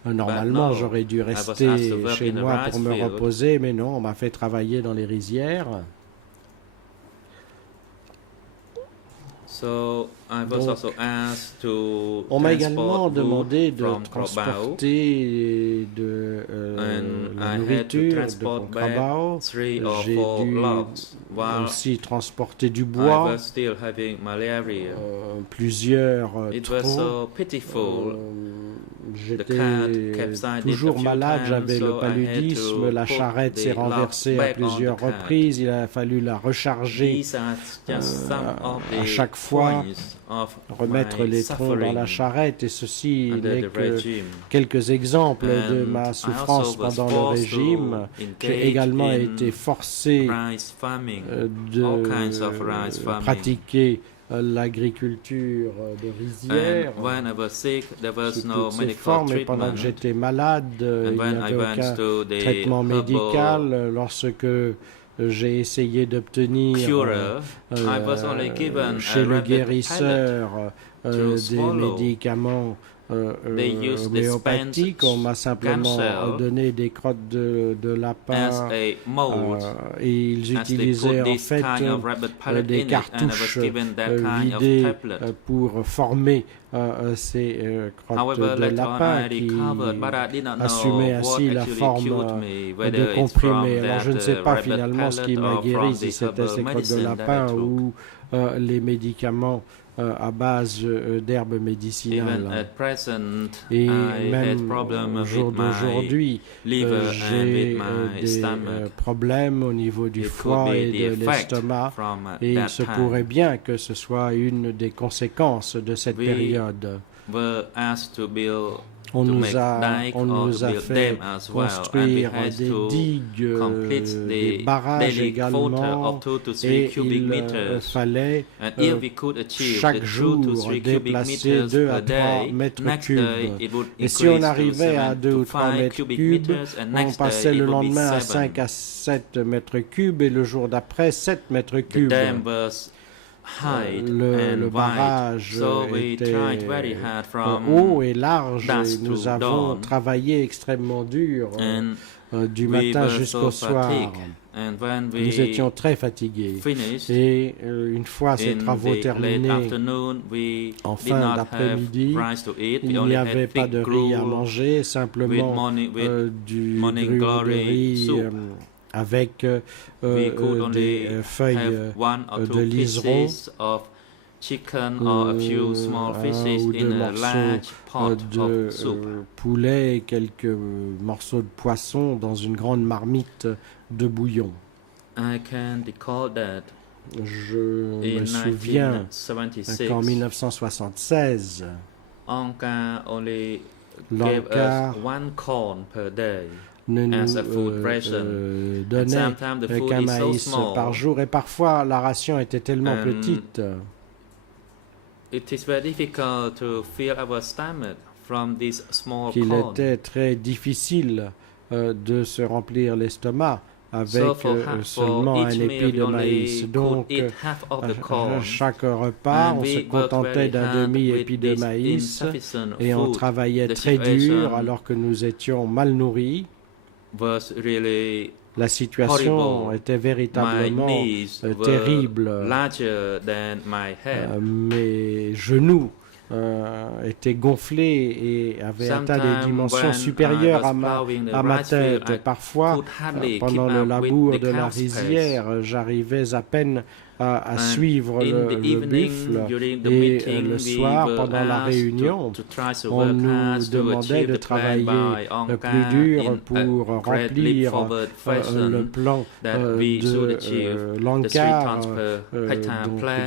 normalement j'aurais dû rester chez moi pour me reposer, mais non, on m'a fait travailler dans les rizières. On m'a également demandé de transporter de la nourriture de Contrabao. J'ai dû aussi transporter du bois, plusieurs troncs. J'étais toujours malade, j'avais le paludisme, la charrette s'est renversée à plusieurs reprises, il a fallu la recharger à chaque fois, remettre les troncs dans la charrette, et ceci n'est que quelques exemples de ma souffrance pendant le régime. J'ai également été forcé de pratiquer l'agriculture de rizières sous toutes ses formes, et pendant que j'étais malade, il n'y avait aucun traitement médical. Lorsque j'ai essayé d'obtenir chez le guérisseur des médicaments homéopathiques, on m'a simplement donné des crottes de lapin et ils utilisaient en fait des cartouches vidées pour former ces crottes de lapin qui assumaient ainsi la forme de comprimés. Alors je ne sais pas finalement ce qui m'a guéri, si c'était ces crottes de lapin ou les médicaments à base d'herbes médicinales. Et même au jour d'aujourd'hui, j'ai des problèmes au niveau du foie et de l'estomac, et il se pourrait bien que ce soit une des conséquences de cette période. On nous a fait construire des digues, des barrages également, et il fallait chaque jour déplacer 2 à 3 mètres cubes. Et si on arrivait à 2 ou 3 mètres cubes, on passait le lendemain à 5 à 7 mètres cubes, et le jour d'après 7 mètres cubes. Le barrage était haut et large, et nous avons travaillé extrêmement dur du matin jusqu'au soir. Nous étions très fatigués, et une fois ces travaux terminés, en fin d'après-midi, il n'y avait pas de riz à manger, simplement du gruau de riz avec des feuilles de liseron ou de morceaux de poulet et quelques morceaux de poisson dans une grande marmite de bouillon. Je me souviens qu'en 1976, l'encart ne nous donnait qu'un maïs par jour, et parfois la ration était tellement petite qu'il était très difficile de se remplir l'estomac avec seulement un épi de maïs. Donc, chaque repas, on se contentait d'un demi-épi de maïs et on travaillait très dur alors que nous étions mal nourris. La situation était véritablement terrible. Mes genoux étaient gonflés et avaient atteint des dimensions supérieures à ma tête. Parfois, pendant le labour de la rizière, j'arrivais à peine à suivre le buffle, et le soir, pendant la réunion, on nous demandait de travailler plus dur pour remplir le plan de l'encart,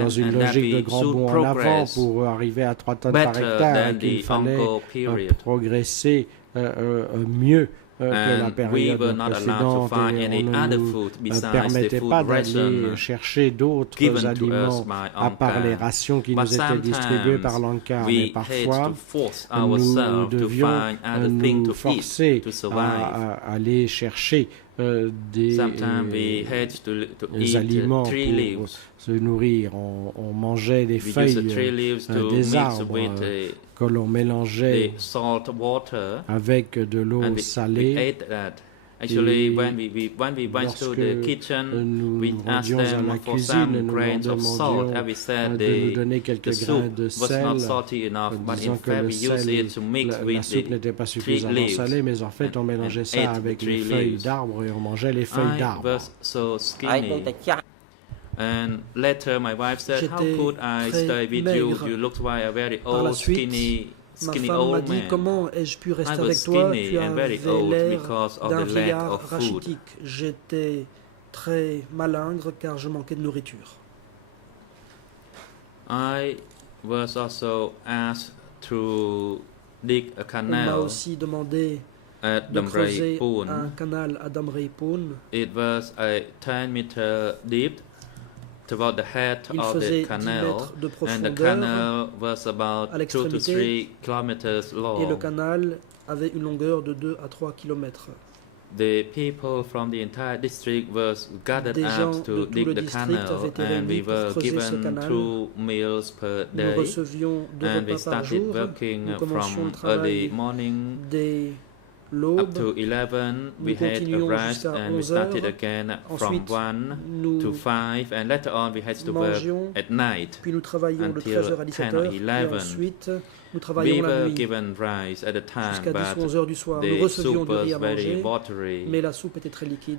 dans une logique de grand bond en avant pour arriver à 3 tonnes par hectare, et qu'il fallait progresser mieux que la période précédente, et on ne nous permettait pas d'aller chercher d'autres aliments à part les rations qui nous étaient distribuées par l'encart. Mais parfois, nous devions nous forcer à aller chercher des aliments pour se nourrir. On mangeait des feuilles des arbres que l'on mélangeait avec de l'eau salée. Actually, when we went to the kitchen, we asked them for some grains of salt, and we said the soup was not salty enough, but in fact we used it to mix with the tree leaves. Mais en fait, on mélangeait ça avec les feuilles d'arbres et on mangeait les feuilles d'arbres. I was so skinny. And later, my wife said, "How could I stay with you? You looked like a very old, skinny." Ma femme m'a dit, comment ai-je pu rester avec toi? Tu avais l'air d'un vieillard rachitique. J'étais très malingre car je manquais de nourriture. I was also asked to dig a canal. On m'a aussi demandé de creuser un canal à Damrei-Poon. It was a 10-meter deep. About the head of the canal, and the canal was about 2 to 3 kilometers long. Et le canal avait une longueur de 2 à 3 kilomètres. The people from the entire district was gathered up to dig the canal, and we were given 2 meals per day. And we started working from early morning up to 11, we had a rest, and we started again from 1 to 5, and later on we had to work at night until 10 or 11. We were given rice at the time, but the soup was very watery.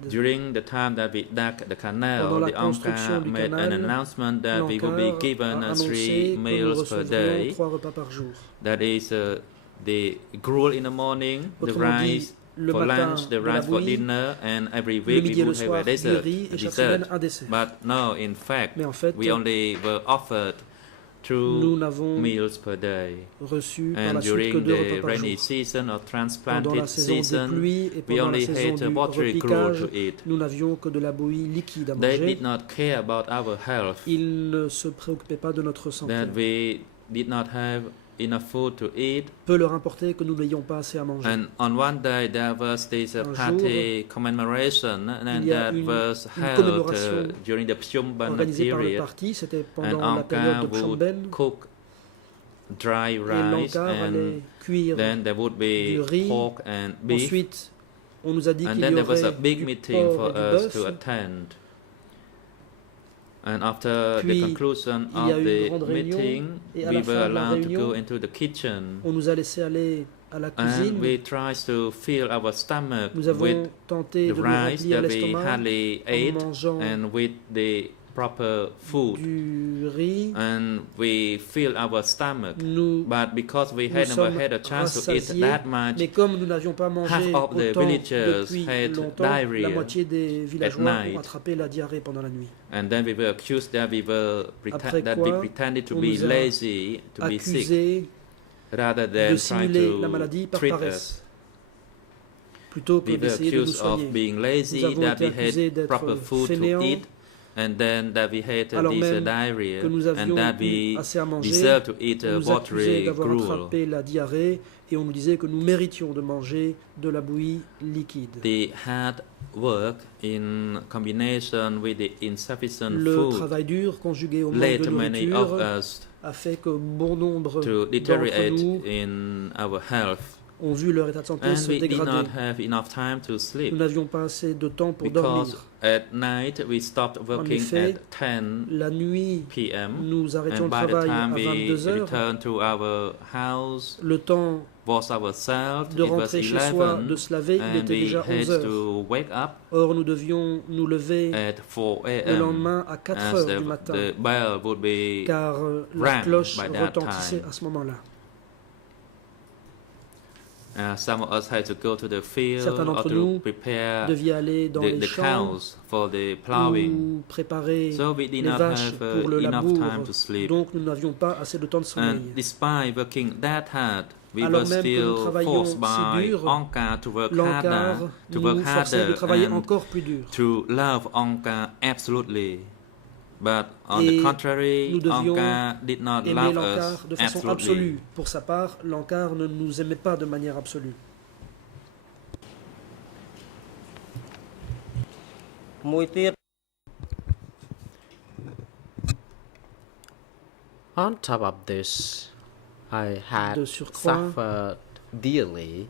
During the time that we dug the canal, the Angkar made an announcement that we would be given 3 meals per day. That is the gruel in the morning, the rice for lunch, the rice for dinner, and every week we would have a dessert. But no, in fact, we only were offered 2 meals per day. And during the rainy season or transplanted season, we only had watery gruel to eat. They did not care about our health. That we did not have enough food to eat. Peu leur importait que nous n'ayons pas assez à manger. And on one day there was this party commemoration, and that was held during the Pshumban period. And Angkar would cook dry rice, and then there would be pork and beef. And then there was a big meeting for us to attend. And after the conclusion of the meeting, we were allowed to go into the kitchen. And we tried to fill our stomach with the rice that we hardly ate, and with the proper food. And we filled our stomach. But because we had never had a chance to eat that much, half of the villagers had diarrhea at night. And then we were accused that we pretended to be lazy, to be sick. rather de than trying simuler la to maladie par treat paresse, us. plutôt que We were d'essayer de nous accused of soigner. being Nous lazy, avons that été we accusés had d'être proper food to fainéants, eat, and then that we had alors this même diarrhea, que nous and avions that eu we assez à manger. deserve to eat On nous accusait watery d'avoir gruel. attrapé la diarrhée et on nous disait que nous méritions de manger de la bouillie liquide. The hard work in combination with the insufficient Le food travail dur conjugué au manque led de many of nourriture us a fait que bon nombre to d'entre deteriorate nous in our health, ont vu leur état de santé and se we did not dégrader. have enough time to Nous sleep n'avions pas assez de temps pour because dormir. at night we stopped working effet, at 10 La nuit, p.m. nous arrêtions and le by the travail à time we 22 heures. returned to our house Le temps was ourselves, de it was rentrer chez soi, 11, de se laver, il and était we déjà had 11 heures. to wake up Or, nous devions nous lever at 4 le a.m. lendemain à 4 as heures du matin, the bell would be car la rang cloche by that retentissait time. à ce moment-là. Some of us had to go to the field Certains or d'entre to nous prepare deviez aller dans les the champs cows for the plowing. ou préparer So we did les not vaches have pour le enough labour, time to sleep. donc nous n'avions pas assez de temps de sommeil. And despite working that hard, we Alors were même que nous still travaillions forced si by dur, Onka to work l'encart harder, to nous work forçait de harder, travailler and encore plus dur. to love Onka absolutely. But on Et the contrary, nous devions Onka did not aimer love l'encart us de façon absolutely. absolue. Pour sa part, l'encart ne nous aimait pas de manière absolue. On top of this, I had suffered dearly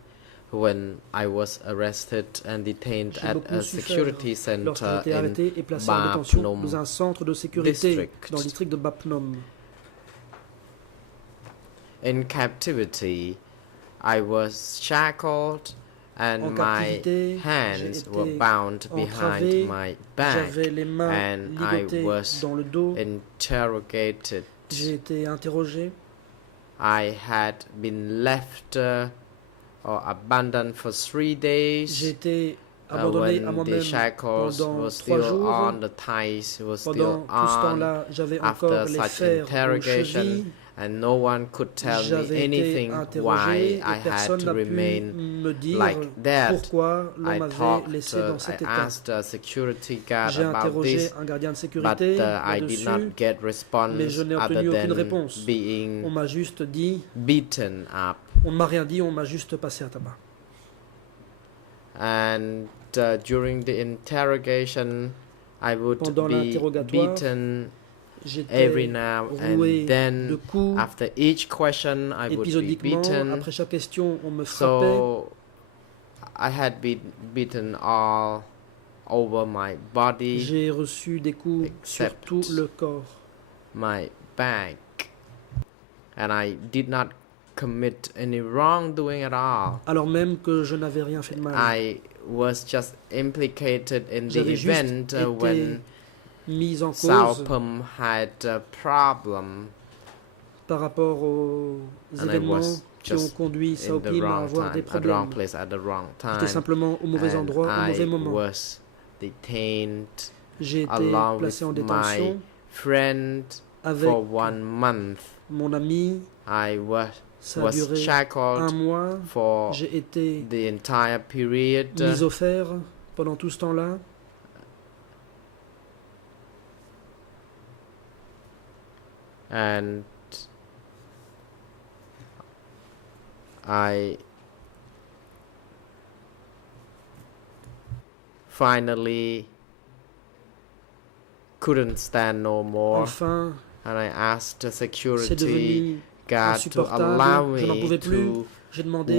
when I was arrested and detained at a security center in Ba Phnom district. Dans le district de Ba Phnom. In captivity, I was shackled and my hands were bound behind my back and I was interrogated. J'ai été interrogé. I had been left or abandoned for 3 days. J'ai été abandonné à moi-même pendant 3 jours. On, the ties were still Pendant tout ce temps-là, j'avais encore les fers aux chevilles. And no one could tell me anything why I had to remain like that. I asked the security guard about this, but I did not get response other than being beaten up. On ne m'a rien dit, on m'a juste passé à tabac. And during the interrogation, I would be beaten every now and then. After each question, I would be beaten. Après chaque question, on me so I had been beaten all over my body. J'ai reçu des coups sur tout le corps. My back, and I did not commit any wrongdoing at all. Alors même que je n'avais rien fait de mal. I was just implicated in the event when mise en cause Salpum had a problem par rapport aux événements qui ont conduit Saupim à avoir des problèmes. J'étais simplement au mauvais endroit, au mauvais moment. J'ai été placé en détention avec mon ami. Ça a duré 1 mois. J'ai été mis au fer pendant tout ce temps-là. And I finally couldn't stand no more. Enfin, and I asked the security guard to allow me to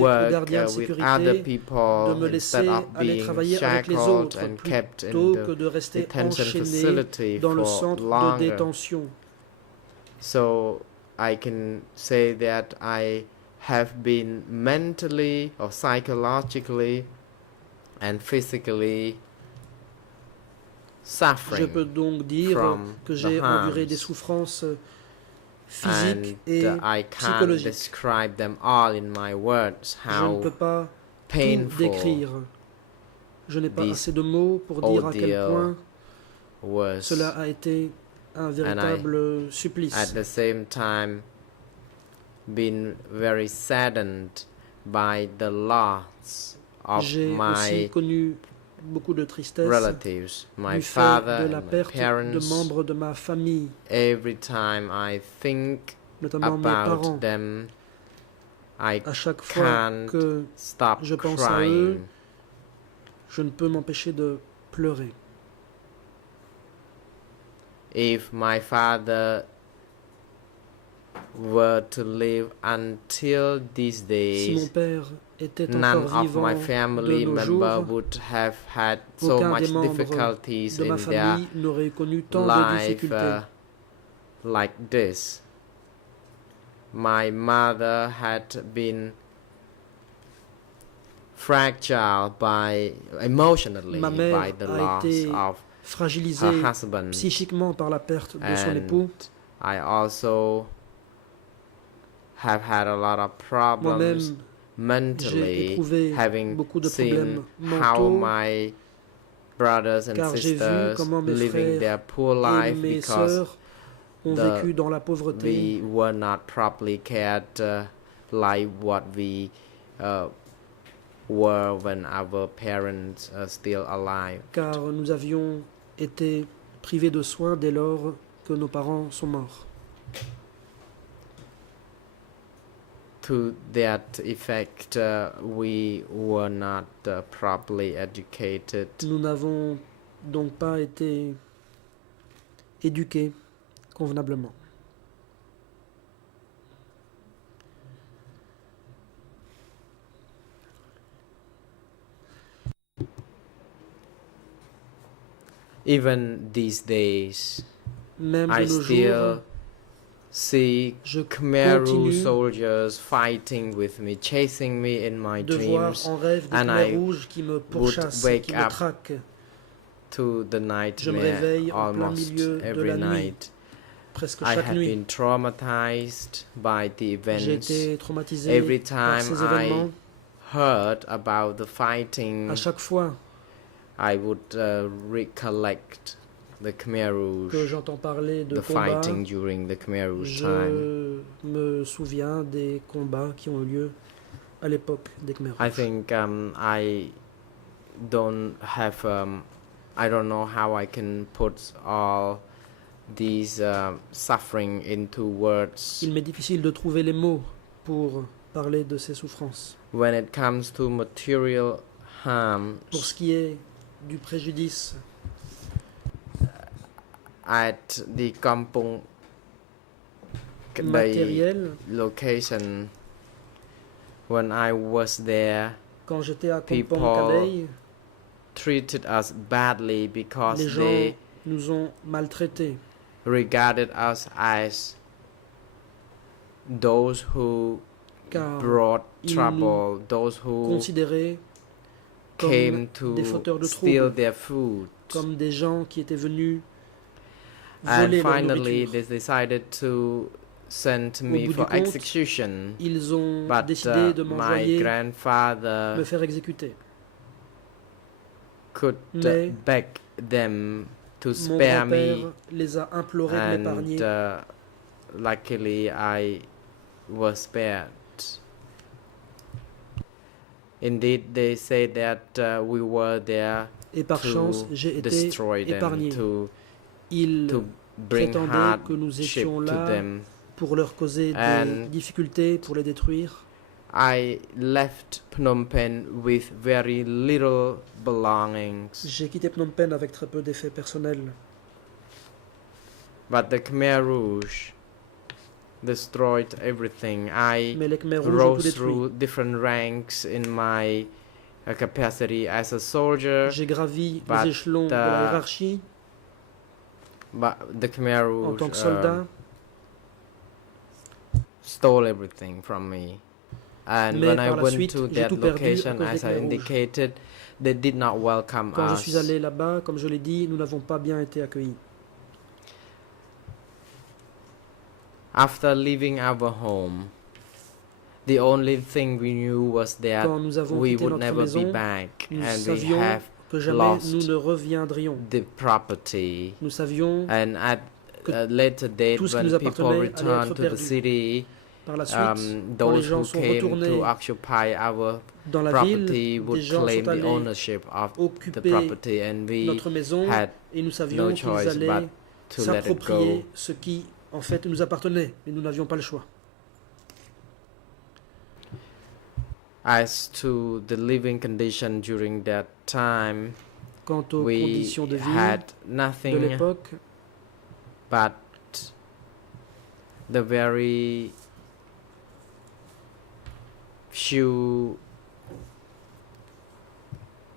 work with other people instead of being shackled and kept in the detention facility for longer. So I can say that I have been mentally or psychologically and physically suffering. Je peux donc dire que j'ai enduré des souffrances physiques et psychologiques. Describe them all in my words, how je ne peux pas tout décrire. Je n'ai pas assez de mots pour dire à quel point cela a été un véritable supplice. At the same time, been very saddened by the loss of my beaucoup de tristesse relatives, my du father fait de la and my perte parents. de membres de ma famille. Every time I think about them, I can't stop je pense à crying. eux, je ne peux m'empêcher de pleurer. If my father were to live until this day, si mon père était none encore of my family de nos member jours, would have had so much difficulties de ma in famille their n'aurait connu tant de life difficultés. like this. My mother had been fragile emotionally Ma mère by the a loss été of fragilisée her husband. psychiquement par la perte de son And époux. I also have had a lot of problems Moi-même, mentally, having beaucoup de seen problèmes how mentaux, my brothers and car j'ai vu sisters comment mes living frères their poor et life mes because sœurs ont vécu dans la pauvreté. we were not properly cared like what we were when our parents are still alive. Car nous avions été privés de soins dès lors que nos parents sont morts. To that effect, we were not properly educated. Nous n'avons donc pas été éduqués convenablement. Even these days, Même I de nos still jours, see Khmer soldiers fighting with me, chasing me in my de voir dreams, en rêve des and Khmers I rouges qui me would pourchassent, wake qui me up traquent. to the Je me nightmare réveille en plein almost milieu de every la nuit, night. presque I chaque have nuit. been traumatized by the J'ai events. été traumatisé Every par time ces I événements. heard about the fighting, À chaque fois I would recollect the Khmer que Rouge, j'entends parler de the combats, fighting during the Khmer Rouge time. je me souviens des combats qui ont eu lieu à l'époque des Khmer I Rouges. think I don't have I don't know how I can put all these suffering into words. Il m'est difficile de trouver les mots pour parler de ces souffrances. When it comes to material harm, Pour ce qui est du préjudice at the Kampong matériel, location, when I was there, quand j'étais à people Kampong Kadai, treated us badly les because gens they nous ont maltraités. regarded us as those who Car brought ils trouble, those who considérés came comme des fauteurs to de steal troubles, their food. comme des gens qui étaient venus And voler leur finally, nourriture. they decided to send Au me bout for du compte, execution. ils ont But décidé de my m'envoyer grandfather me faire exécuter. could Mais beg them to mon spare me, grand-père les a implorés de m'épargner. and luckily I was spared. Indeed, they say that we were there Et par chance, to j'ai été destroy épargné. them, Ils to bring prétendaient que nous hardship étions to là them. pour leur causer des And difficultés, pour les détruire. I left Phnom Penh with very little belongings, J'ai quitté Phnom Penh avec très peu d'effets personnels. but the Khmer Rouge destroyed everything. I Mais les Khmer rouges ont tout rose détruit. through different ranks in my capacity as a soldier, J'ai gravi but les échelons de la hiérarchie but the Khmer en Rouge tant que soldat. stole everything from me. And Mais when I par la went suite, to j'ai that tout perdu à location, cause des as I Khmer rouges. indicated, they did not welcome Quand je us. suis allé là-bas, comme je l'ai dit, nous n'avons pas bien été accueillis. After leaving our home, the only thing we knew was that Quand nous avons we quitté would notre never be maison, back, nous and we savions have que jamais lost nous ne reviendrions. the property. Nous savions And at que a later date, tout ce qui when nous people appartenait allait returned être to the perdu. city, Par la suite, quand les gens sont retournés dans la ville, des gens sont allés occuper notre maison et nous savions qu'ils allaient s'approprier ce qui, en fait, nous appartenait, mais nous n'avions pas le choix. As to the living condition during that time, quant aux conditions de vie de l'époque, but the very few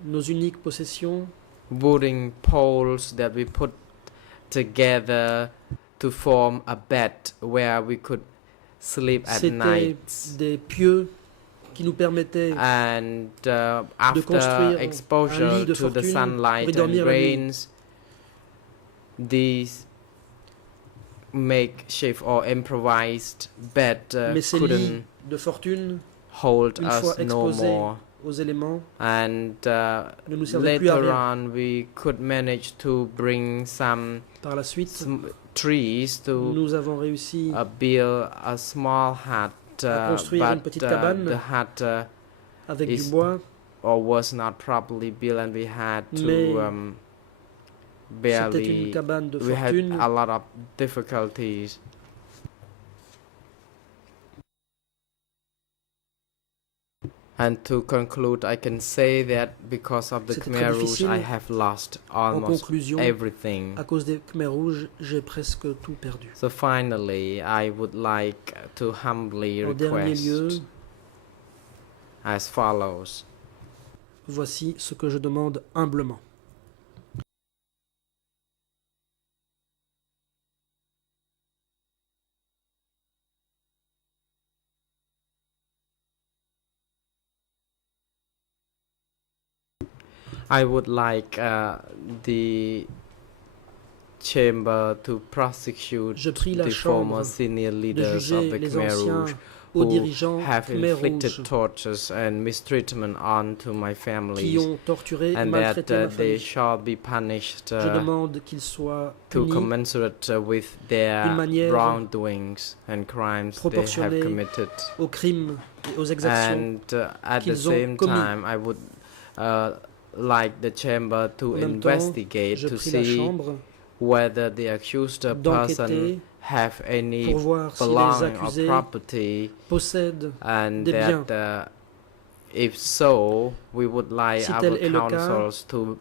nos uniques possessions, wooden poles that we put together to form a bed where we could sleep at night. Des pieux qui nous permettaient de construire exposure un lit de to the fortune sunlight pour y dormir and la nuit. rains, these makeshift or improvised bed Mais ces lits couldn't de fortune, hold une fois us no exposés more. aux éléments, And ne nous servaient plus à later rien. on we could manage to bring some Par la suite, trees to nous avons réussi build a small hut, à construire une petite cabane the hut avec is du bois, or was not properly built, and we had mais to c'était une cabane de we had fortune. a lot of difficulties. And to conclude, I can say that because of the C'était Khmer très Rouge, difficile. I have lost En almost conclusion, everything. à cause des Khmers rouges, j'ai presque tout perdu. So finally, I would like to humbly En dernier lieu, request as follows. voici ce que je demande humblement. I would like the chamber to prosecute Je prie la the Chambre former senior de leaders of juger the les Khmer anciens Rouge hauts who dirigeants have Khmer inflicted Rouge tortures and mistreatment onto my qui families, ont torturé et and maltraité that ma they famille. shall be punished Je demande qu'ils soient to punis commensurate with d'une their manière wrongdoings and crimes they have proportionnée committed. aux crimes et aux exactions And at the qu'ils ont same commis. time, I would like the chamber to En même temps, investigate je to prie la see Chambre whether the accused person d'enquêter have any pour voir si les belonging or accusés property, possèdent and des biens. that if so, we would like Si our tel est le cas, councils to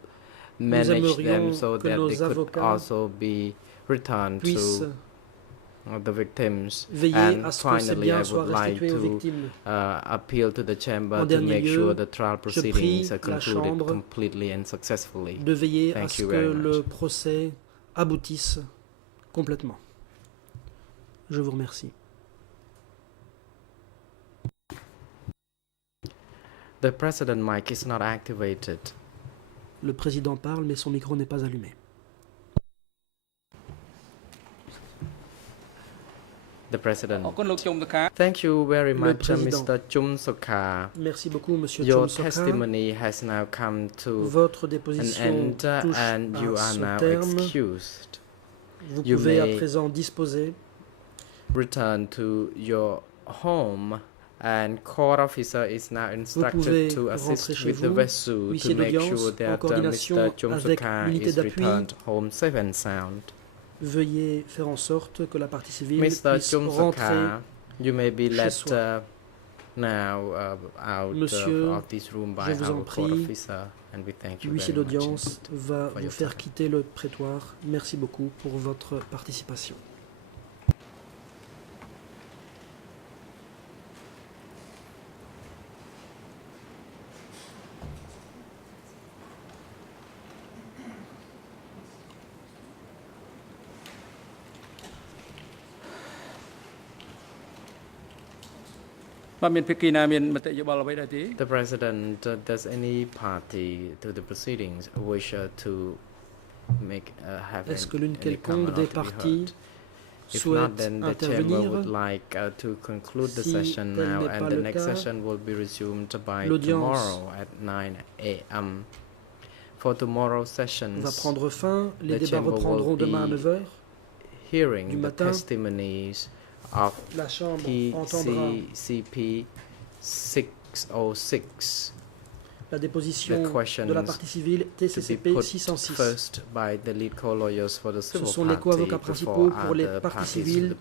manage them aimerions so que that nos they could avocats also be returned puissent to the victims. veiller And à ce que ces finally, I biens soient would like restitués aux to victimes. appeal to the chamber En to dernier make lieu, sure the trial je prie proceedings are la concluded Chambre completely and successfully. de veiller à Thank ce you que very le much. procès aboutisse complètement. Je vous remercie. The president mic is not activated. Le président parle, mais son micro n'est pas allumé. The president. Thank you very much, président. Mr. Chum Sokha. Merci beaucoup, Monsieur Your Chum Sokha. testimony has now come to Votre an déposition end, touche and you à are son now terme. excused. Vous You pouvez à may présent disposer. Return to your home, and court officer is now instructed to assist rentrer with chez the vous. vessel Huissier to make d'audience, sure en that coordination Mr. Chum avec Sokha l'unité is d'appui. returned home safe and sound. Veuillez faire en sorte que la partie civile Mr. puisse Chum rentrer. Sokha, you may be chez let soi. now out Monsieur, of this room by je vous en our court prie, officer, and we thank you L'huissier very much d'audience va for vous your faire time. quitter le prétoire. Merci beaucoup pour votre participation. The president, does any party to the proceedings wish to make have Est-ce que l'une any quelconque comment des or to be parties heard? If not, souhaite then the chamber would intervenir? like to conclude the Si session tel now, n'est pas and the le next cas, session will be resumed by l'audience tomorrow at 9 a.m. For tomorrow's va sessions, prendre fin. Les the débats chamber reprendront will demain à be 9 h. hearing du the matin. testimonies of La Chambre entendra PCCP 606. La déposition de la partie civile TCCP 606. First by the lead co-lawyers for the Ce civil sont les co-avocats principaux pour les parties parties civiles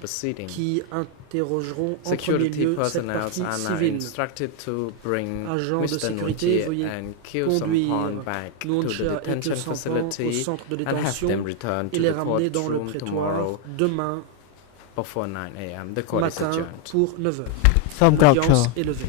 qui interrogeront en premier Security lieu cette personnel partie are now civile. instructed to bring Agents de Mr. sécurité, Nunchi veuillez and Kyu conduire Sampan back to the Nuoncha et detention Kyu Sampan au facility centre de and have détention them return et to les the ramener dans le courtroom prétoire tomorrow demain before 9 a.m. The court is matin adjourned. pour 9h. Some L'audience culture. est levée.